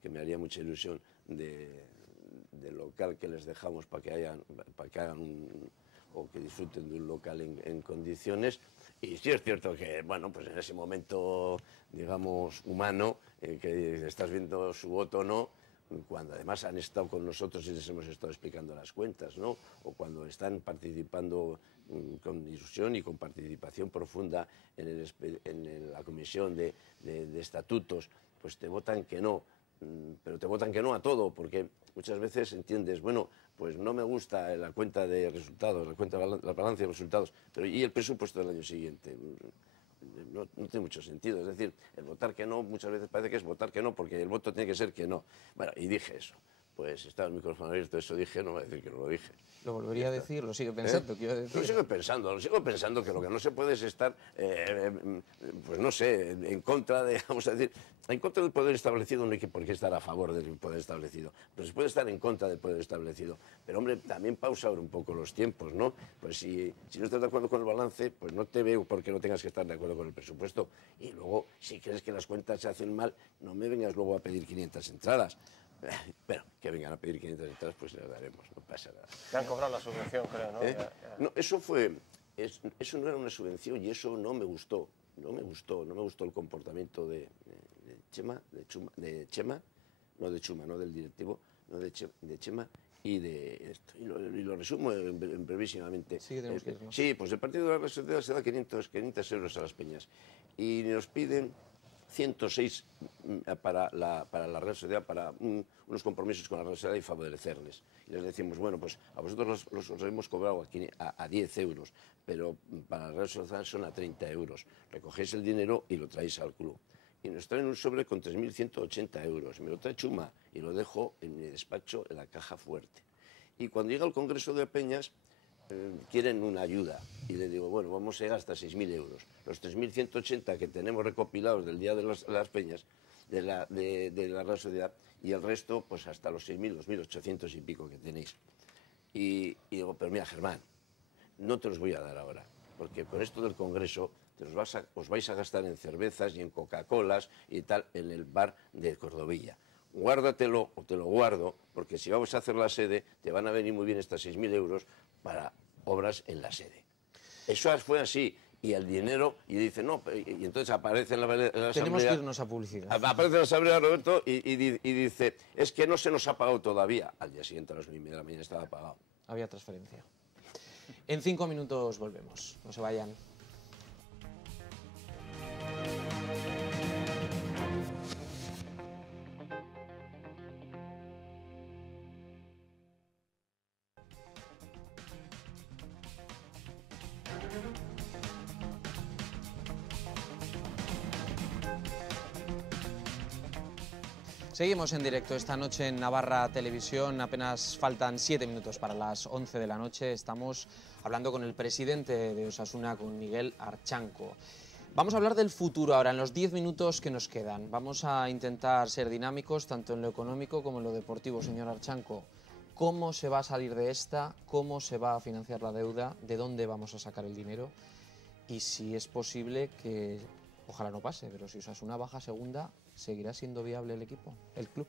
que me haría mucha ilusión, del local que les dejamos para que hagan o que disfruten de un local en condiciones. Y sí es cierto que, bueno, pues en ese momento, digamos, humano, que estás viendo su voto o no, cuando además han estado con nosotros y les hemos estado explicando las cuentas, ¿no? O cuando están participando con ilusión y con participación profunda en la comisión de estatutos, pues te votan que no. pero te votan que no a todo, porque muchas veces entiendes, bueno, pues no me gusta la cuenta de resultados, la balanza de resultados, pero ¿y el presupuesto del año siguiente? No tiene mucho sentido. Es decir, el votar que no muchas veces parece que es votar que no, porque el voto tiene que ser que no. Bueno, y dije eso. Pues estaba el micrófono abierto, eso dije, no voy a decir que no lo dije. Lo volvería a decir, lo sigue pensando, quiero decir. Lo sigo pensando que lo que no se puede es estar, pues no sé, en contra de, vamos a decir, en contra del poder establecido no hay que por qué estar a favor del poder establecido, pero se puede estar en contra del poder establecido. Pero hombre, también pausa ahora un poco los tiempos, ¿no? Pues si no estás de acuerdo con el balance, pues no te veo por qué no tengas que estar de acuerdo con el presupuesto. Y luego, si crees que las cuentas se hacen mal, no me vengas luego a pedir 500 entradas. Pero que vengan a pedir 500 entradas, pues les daremos, no pasa nada. Te han cobrado la subvención, creo, ¿no? No, eso no era una subvención y eso no me gustó. No me gustó el comportamiento de Chema, no del directivo, no de Chema y de esto. Y lo resumo brevísimamente. Sí, tenemos que irnos. Sí, pues el partido de la Real Sociedad se da 500 euros a las peñas y nos piden 106 para la Real Sociedad, para unos compromisos con la Real Sociedad y favorecerles. Y les decimos, bueno, pues a vosotros los hemos cobrado aquí a 10 euros, pero para la Real Sociedad son a 30 euros. Recogéis el dinero y lo traéis al club. Y nos traen un sobre con 3.180 euros. Me lo trae Chuma y lo dejo en mi despacho en la caja fuerte. Y cuando llega el Congreso de Peñas, quieren una ayuda y le digo, bueno, vamos a llegar hasta 6.000 euros. Los 3.180 que tenemos recopilados del día de las peñas, de la Real Sociedad, y el resto, pues hasta los 6.000, los 1.800 y pico que tenéis. Y digo, pero mira, Germán, no te los voy a dar ahora, porque con esto del Congreso os vais a gastar en cervezas y en Coca-Colas y tal en el bar de Cordovilla. Guárdatelo o te lo guardo, porque si vamos a hacer la sede, te van a venir muy bien estas 6.000 euros para obras en la sede. Eso fue así. Y el dinero, y dice, no, y entonces aparece en la asamblea... Tenemos que irnos a publicidad. Aparece en la asamblea Roberto y dice, es que no se nos ha pagado todavía. Al día siguiente, a las 9:30 de la mañana, estaba pagado. Había transferencia. En 5 minutos volvemos. No se vayan. Seguimos en directo esta noche en Navarra Televisión, apenas faltan 7 minutos para las 11 de la noche. Estamos hablando con el presidente de Osasuna, con Miguel Archanco. Vamos a hablar del futuro ahora, en los 10 minutos que nos quedan. Vamos a intentar ser dinámicos, tanto en lo económico como en lo deportivo. Señor Archanco, ¿cómo se va a salir de esta? ¿Cómo se va a financiar la deuda? ¿De dónde vamos a sacar el dinero? Y si es posible que, ojalá no pase, pero si Osasuna baja segunda, ¿seguirá siendo viable el equipo, el club?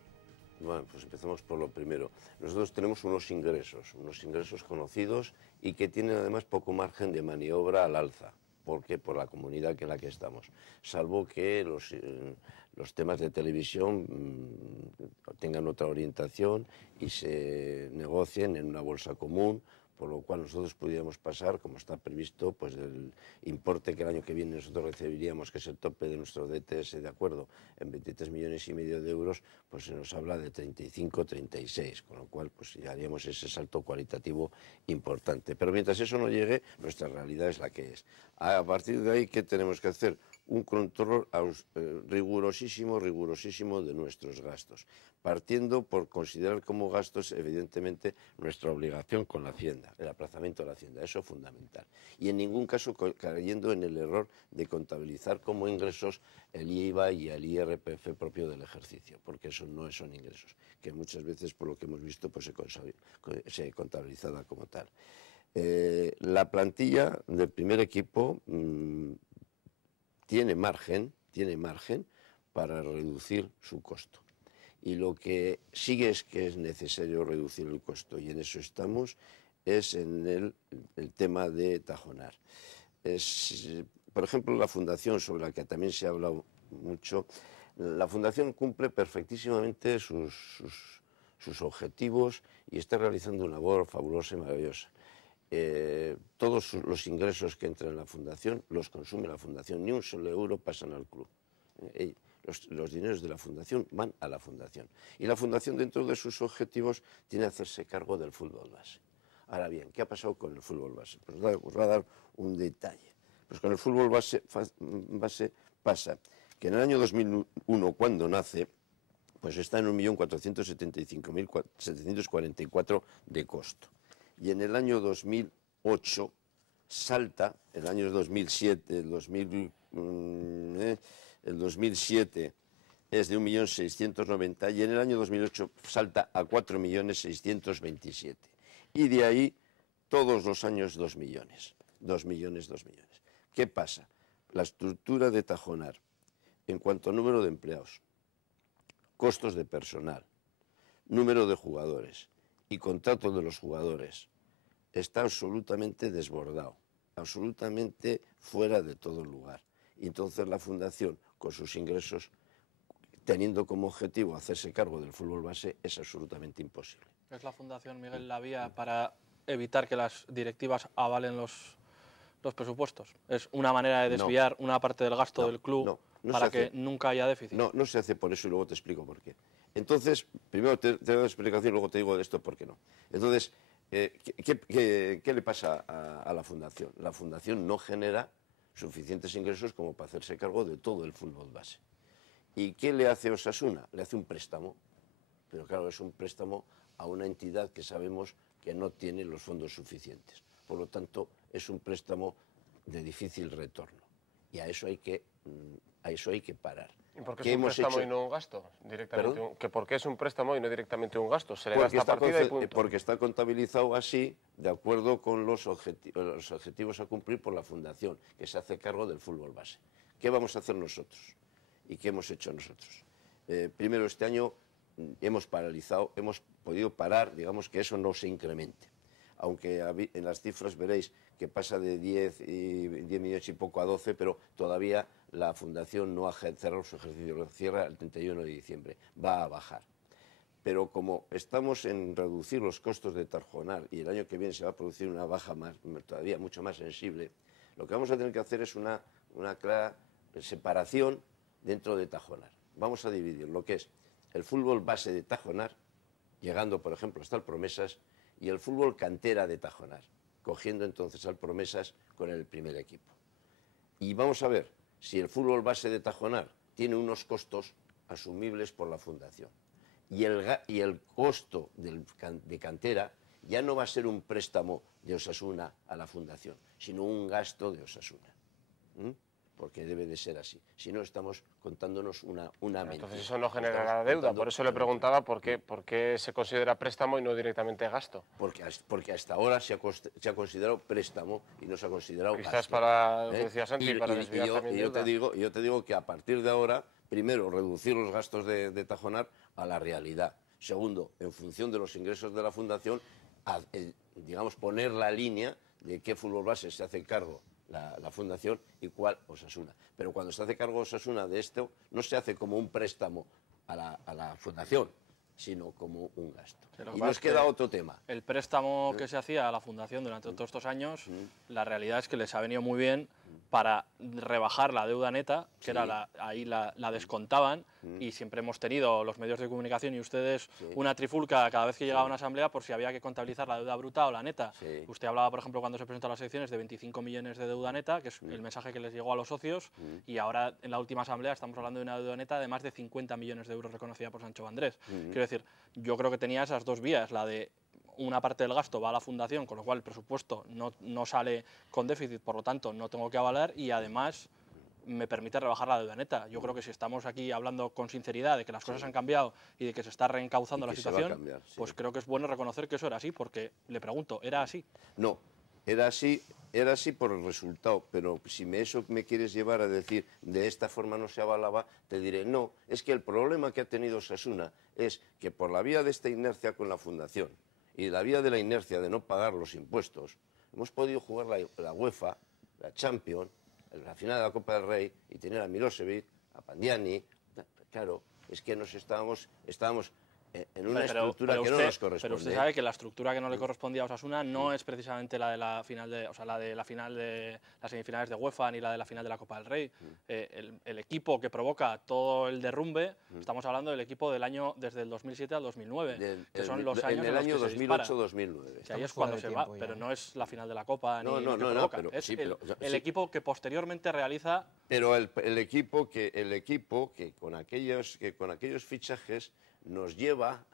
Bueno, pues empezamos por lo primero. Nosotros tenemos unos ingresos conocidos y que tienen además poco margen de maniobra al alza. ¿Por qué? Por la comunidad en la que estamos. Salvo que los temas de televisión tengan otra orientación y se negocien en una bolsa común, por lo cual nosotros podríamos pasar, como está previsto, pues del importe que el año que viene nosotros recibiríamos, que es el tope de nuestro DTS, de acuerdo, en 23,5 millones de euros, pues se nos habla de 35, 36, con lo cual pues ya haríamos ese salto cualitativo importante. Pero mientras eso no llegue, nuestra realidad es la que es. A partir de ahí, ¿qué tenemos que hacer? Un control rigurosísimo de nuestros gastos, partiendo por considerar como gastos, evidentemente, nuestra obligación con la Hacienda, el aplazamiento de la Hacienda, eso es fundamental. Y en ningún caso cayendo en el error de contabilizar como ingresos el IVA y el IRPF propio del ejercicio, porque eso no son ingresos, que muchas veces, por lo que hemos visto, pues se contabilizaba como tal. La plantilla del primer equipo tiene margen para reducir su costo. Y lo que sigue es que es necesario reducir el costo, y en eso estamos, es en el tema de Tajonar. Por ejemplo, la fundación, sobre la que también se ha hablado mucho, la fundación cumple perfectísimamente sus objetivos y está realizando una labor fabulosa y maravillosa. Todos los ingresos que entran en la fundación los consume la fundación, ni un solo euro pasan al club. Los dineros de la fundación van a la fundación. Y la fundación, dentro de sus objetivos, tiene que hacerse cargo del fútbol base. Ahora bien, ¿qué ha pasado con el fútbol base? Pues os voy a dar un detalle. Pues con el fútbol base pasa que en el año 2001, cuando nace, pues está en 1.475.744 de costo. Y en el año 2008 salta, el año 2007, el 2007 es de 1.690.000 y en el año 2008 salta a 4.627.000. Y de ahí todos los años 2 millones. 2 millones. ¿Qué pasa? La estructura de Tajonar, en cuanto a número de empleados, costos de personal, número de jugadores y contratos de los jugadores, está absolutamente desbordado, absolutamente fuera de todo lugar. Y entonces la Fundación, con sus ingresos, teniendo como objetivo hacerse cargo del fútbol base, es absolutamente imposible. ¿Es la Fundación, Miguel, la vía para evitar que las directivas avalen los presupuestos? ¿Es una manera de desviar una parte del gasto del club para que nunca haya déficit? No se hace por eso y luego te explico por qué. Entonces, primero te doy la explicación y luego te digo esto por qué no. Entonces, ¿qué le pasa a la Fundación? La Fundación no genera suficientes ingresos como para hacerse cargo de todo el fútbol base. ¿Y qué le hace Osasuna? Le hace un préstamo, pero claro, es un préstamo a una entidad que sabemos que no tiene los fondos suficientes. Por lo tanto, es un préstamo de difícil retorno. Y a eso hay que parar. ¿Y por qué es un préstamo y no un gasto? ¿Por qué es un préstamo y no directamente un gasto? Se le da esta partida y punto. Porque está contabilizado así, de acuerdo con los objetivos a cumplir por la Fundación, que se hace cargo del fútbol base. ¿Qué vamos a hacer nosotros? ¿Y qué hemos hecho nosotros? Primero, este año hemos podido parar, digamos, que eso no se incremente. Aunque en las cifras veréis que pasa de 10 millones y poco a 12, pero todavía la Fundación no ha cerrado su ejercicio, lo cierra el 31 de diciembre, va a bajar. Pero como estamos en reducir los costos de Tajonar y el año que viene se va a producir una baja todavía mucho más sensible, lo que vamos a tener que hacer es una clara separación dentro de Tajonar. Vamos a dividir lo que es el fútbol base de Tajonar, llegando, por ejemplo, hasta el Promesas, y el fútbol cantera de Tajonar, cogiendo entonces al Promesas con el primer equipo. Y vamos a ver si el fútbol base de Tajonar tiene unos costos asumibles por la Fundación. Y el costo de cantera ya no va a ser un préstamo de Osasuna a la Fundación, sino un gasto de Osasuna. Porque debe de ser así. Si no, estamos contándonos una mentira. Entonces eso no generará deuda. Por eso le preguntaba por qué se considera préstamo y no directamente gasto. Porque hasta ahora se ha considerado préstamo y no se ha considerado gasto. Quizás para, lo que decía Santi, para desviar también deuda. Yo te digo que a partir de ahora, primero, reducir los gastos de Tajonar a la realidad. Segundo, en función de los ingresos de la Fundación, digamos, poner la línea de qué fútbol base se hace cargo la Fundación y cuál Osasuna. Pero cuando se hace cargo Osasuna de esto, no se hace como un préstamo a la Fundación, sino como un gasto. Y nos queda otro tema. El préstamo que se hacía a la Fundación durante todos estos años, la realidad es que les ha venido muy bien para rebajar la deuda neta, que era ahí la descontaban, y siempre hemos tenido los medios de comunicación y ustedes una trifulca cada vez que llegaba a una asamblea por si había que contabilizar la deuda bruta o la neta. Usted hablaba, por ejemplo, cuando se presentó a las elecciones de 25 millones de deuda neta, que es el mensaje que les llegó a los socios, y ahora en la última asamblea estamos hablando de una deuda neta de más de 50 millones de euros reconocida por Sancho Vandrés. Quiero decir, yo creo que tenía esas dos vías, la de una parte del gasto va a la Fundación, con lo cual el presupuesto no sale con déficit, por lo tanto no tengo que avalar, y además me permite rebajar la deuda neta. Yo creo que si estamos aquí hablando con sinceridad de que las cosas han cambiado y de que se está reencauzando la situación, pues creo que es bueno reconocer que eso era así, porque le pregunto, ¿era así? No, era así por el resultado, pero si eso me quieres llevar a decir de esta forma no se avalaba, te diré, no, es que el problema que ha tenido Osasuna es que por la vía de esta inercia con la Fundación y la vía de la inercia de no pagar los impuestos, hemos podido jugar la UEFA, la Champions, la final de la Copa del Rey y tener a Milosevic, a Pandiani. Claro, es que nos estábamos en una estructura que no nos corresponde. Pero usted sabe que la estructura que no le correspondía a Osasuna no es precisamente la de la final de, o sea, la de la final de las semifinales de UEFA ni la de la final de la Copa del Rey. El equipo que provoca todo el derrumbe, estamos hablando del equipo del año desde el 2007 al 2009, que son los años en el año los que 2008-2009. Que ahí es cuando se va, pero no es la final de la Copa ni lo que provoca. Es el equipo que posteriormente realiza. Pero el equipo que con aquellos fichajes nos lleva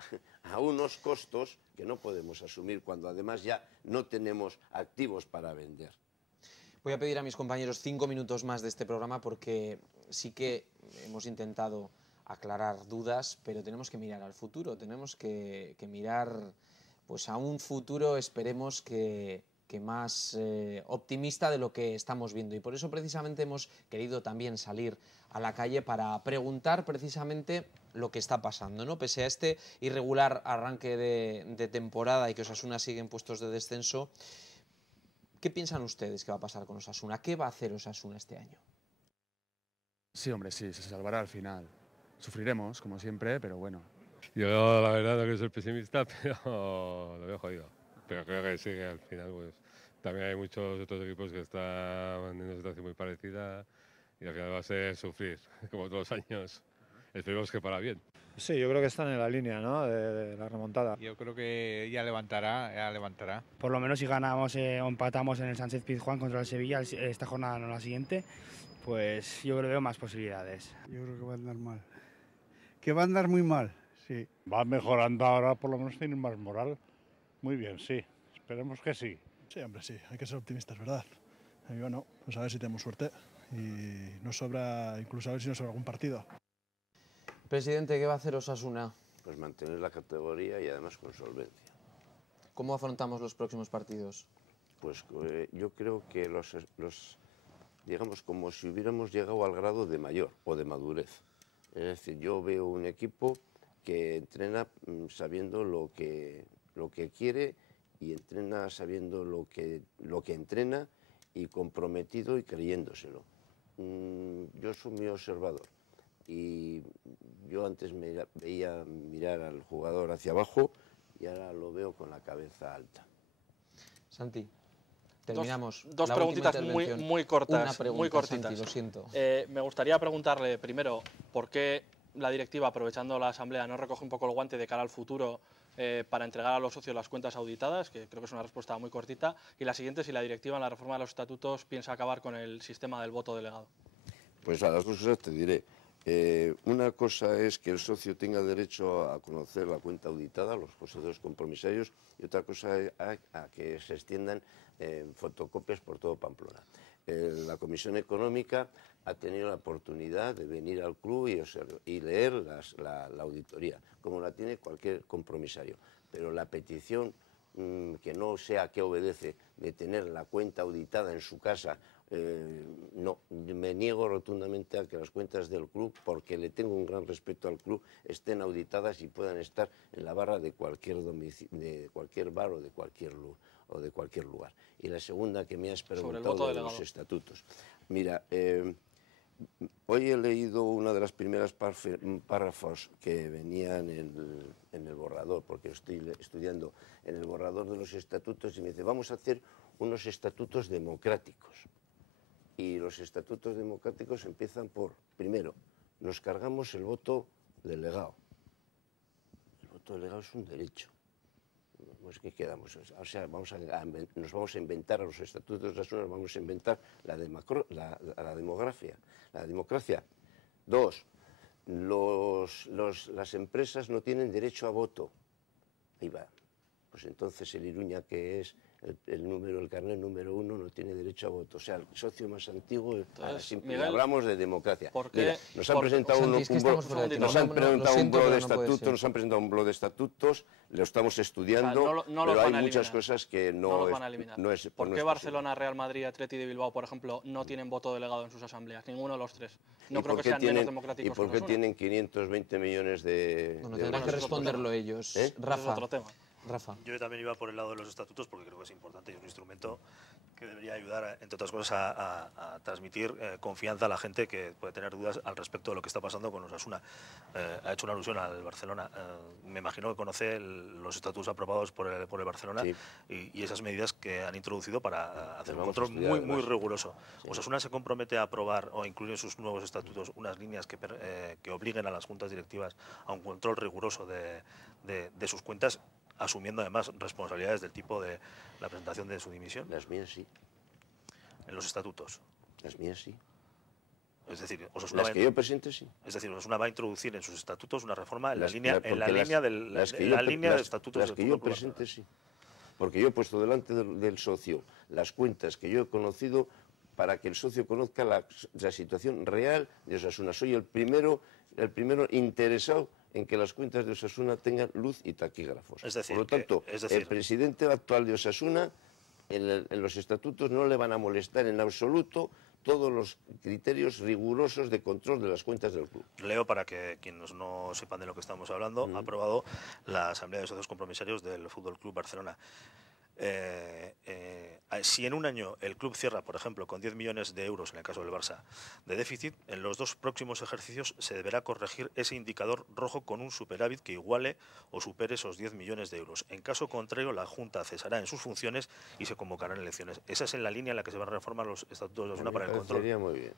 a unos costos que no podemos asumir cuando además ya no tenemos activos para vender. Voy a pedir a mis compañeros 5 minutos más de este programa porque sí que hemos intentado aclarar dudas, pero tenemos que mirar al futuro, tenemos que mirar pues a un futuro, esperemos que más optimista de lo que estamos viendo, y por eso precisamente hemos querido también salir a la calle para preguntar precisamente lo que está pasando, ¿no? Pese a este irregular arranque de temporada y que Osasuna sigue en puestos de descenso, ¿qué piensan ustedes que va a pasar con Osasuna? ¿Qué va a hacer Osasuna este año? Sí, hombre, sí, se salvará al final. Sufriremos, como siempre, pero bueno. Yo la verdad no quiero ser pesimista, pero lo veo jodido. Pero creo que sí, que al final pues también hay muchos otros equipos que están en una situación muy parecida y al final va a ser sufrir, como todos los años. Esperemos que para bien. Sí, yo creo que están en la línea, ¿no?, de la remontada. Yo creo que ya levantará. Por lo menos si ganamos o empatamos en el Sánchez Pizjuán contra el Sevilla esta jornada, no la siguiente, pues yo creo que veo más posibilidades. Yo creo que va a andar mal. Que va a andar muy mal, sí. Va mejorando ahora, por lo menos tienen más moral. Muy bien, sí. Esperemos que sí. Sí, hombre, sí. Hay que ser optimistas, ¿verdad? Y bueno, pues a ver si tenemos suerte. Y nos sobra, incluso a ver si nos sobra algún partido. Presidente, ¿qué va a hacer Osasuna? Pues mantener la categoría y además con solvencia. ¿Cómo afrontamos los próximos partidos? Pues yo creo que digamos, como si hubiéramos llegado al grado de mayor o de madurez. Es decir, yo veo un equipo que entrena sabiendo lo que quiere y entrena sabiendo lo que entrena y comprometido y creyéndoselo. Yo soy muy observador y yo antes me veía mirar al jugador hacia abajo y ahora lo veo con la cabeza alta. Santi, terminamos. Dos preguntitas muy cortas. Una pregunta, muy cortitas. Santi, lo siento. Me gustaría preguntarle primero por qué la directiva, aprovechando la asamblea, no recoge un poco el guante de cara al futuro para entregar a los socios las cuentas auditadas, que creo que es una respuesta muy cortita. Y la siguiente, si la directiva en la reforma de los estatutos piensa acabar con el sistema del voto delegado. Pues a las dos cosas te diré. Una cosa es que el socio tenga derecho a conocer la cuenta auditada, los consejeros compromisarios, y otra cosa es a que se extiendan fotocopias por todo Pamplona. La Comisión Económica ha tenido la oportunidad de venir al club y leer la auditoría, como la tiene cualquier compromisario. Pero la petición, que no sé a qué obedece, de tener la cuenta auditada en su casa, no, me niego rotundamente a que las cuentas del club, porque le tengo un gran respeto al club, estén auditadas y puedan estar en la barra de cualquier bar o de cualquier lugar. Y la segunda que me has preguntado de los estatutos. Mira, hoy he leído una de las primeras párrafos que venían en el borrador, porque estoy estudiando en el borrador de los estatutos, y me dice, vamos a hacer unos estatutos democráticos. Y los estatutos democráticos empiezan por, primero, nos cargamos el voto delegado. El voto delegado es un derecho. Pues ¿qué quedamos? O sea, nos vamos a inventar a los estatutos de Osasuna, vamos a inventar la democracia. Dos, las empresas no tienen derecho a voto. Ahí va. Pues entonces el Iruña, que es el carnet número 1, no tiene derecho a voto. O sea, el socio más antiguo, Miguel, hablamos de democracia. Mira, nos han presentado un blog de estatutos, lo estamos estudiando, o sea, pero hay muchas cosas que no van a eliminar. ¿Por qué Barcelona, Real Madrid, Atleti de Bilbao, por ejemplo, no tienen voto delegado en sus asambleas? Ninguno de los tres. No creo que sean menos democráticos. ¿Y por qué tienen 520 millones de...? Bueno, tendrán que responderlo ellos. Rafa. Es otro tema. Rafa. Yo también iba por el lado de los estatutos porque creo que es importante y es un instrumento que debería ayudar, entre otras cosas, a transmitir confianza a la gente que puede tener dudas al respecto de lo que está pasando con Osasuna. Ha hecho una alusión al Barcelona. Me imagino que conoce los estatutos aprobados por el Barcelona, sí, y esas medidas que han introducido para hacer un control muy riguroso. Sí. Osasuna se compromete a aprobar o a incluir en sus nuevos estatutos unas líneas que obliguen a las juntas directivas a un control riguroso de sus cuentas, asumiendo además responsabilidades del tipo de la presentación de su dimisión. Las mías sí. En los estatutos. Las mías sí. Es decir, las que yo presente sí. Es decir, Osasuna va a introducir en sus estatutos una reforma en la línea de estatutos. Las que yo presente sí. Porque yo he puesto delante del socio las cuentas que yo he conocido para que el socio conozca la situación real de Osasuna. Soy el primero interesado en que las cuentas de Osasuna tengan luz y taquígrafos. Es decir, por lo tanto, el presidente actual de Osasuna, en los estatutos no le van a molestar en absoluto todos los criterios rigurosos de control de las cuentas del club. Leo para que quienes no sepan de lo que estamos hablando. Ha aprobado la Asamblea de Socios Compromisarios del Fútbol Club Barcelona. Si en un año el club cierra, por ejemplo, con 10 millones de euros, en el caso del Barça, de déficit, en los 2 próximos ejercicios se deberá corregir ese indicador rojo con un superávit que iguale o supere esos 10 millones de euros. En caso contrario, la Junta cesará en sus funciones y se convocarán elecciones. Esa es en la línea en la que se van a reformar los estatutos de Osasuna para el control. Muy bien.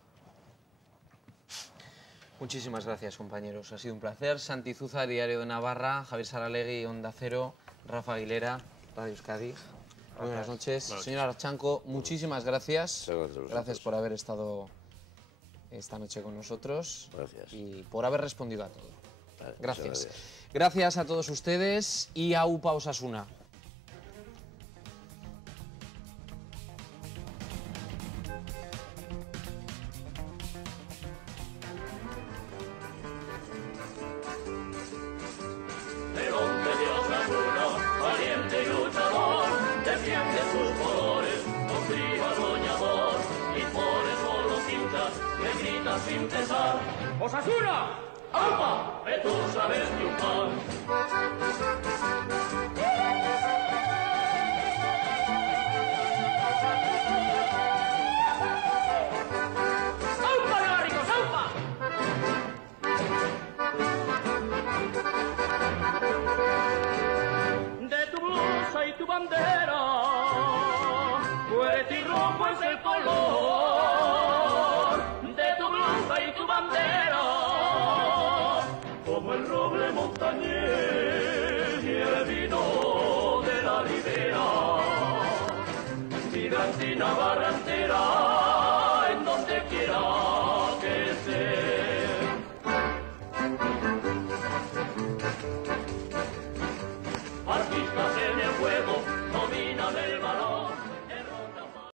Muchísimas gracias, compañeros. Ha sido un placer. Santi Zuza, Diario de Navarra, Javier Saralegui, Onda Cero, Rafa Aguilera, Radio Euskadi. Muy buenas noches. Señora Archanco, muchísimas gracias. Gracias por haber estado esta noche con nosotros. Gracias. Y por haber respondido a todo. Gracias. Gracias a todos ustedes y a UPA Osasuna. ¡Osasuna! ¡Aupa! ¡Que tú sabes triunfar! ¡Aupa de Barricos! ¡Aupa! De tu blusa y tu bandera, fuerte y rojo es el color. Como el roble montañés y el vino de la ribera, mi Navarra entera.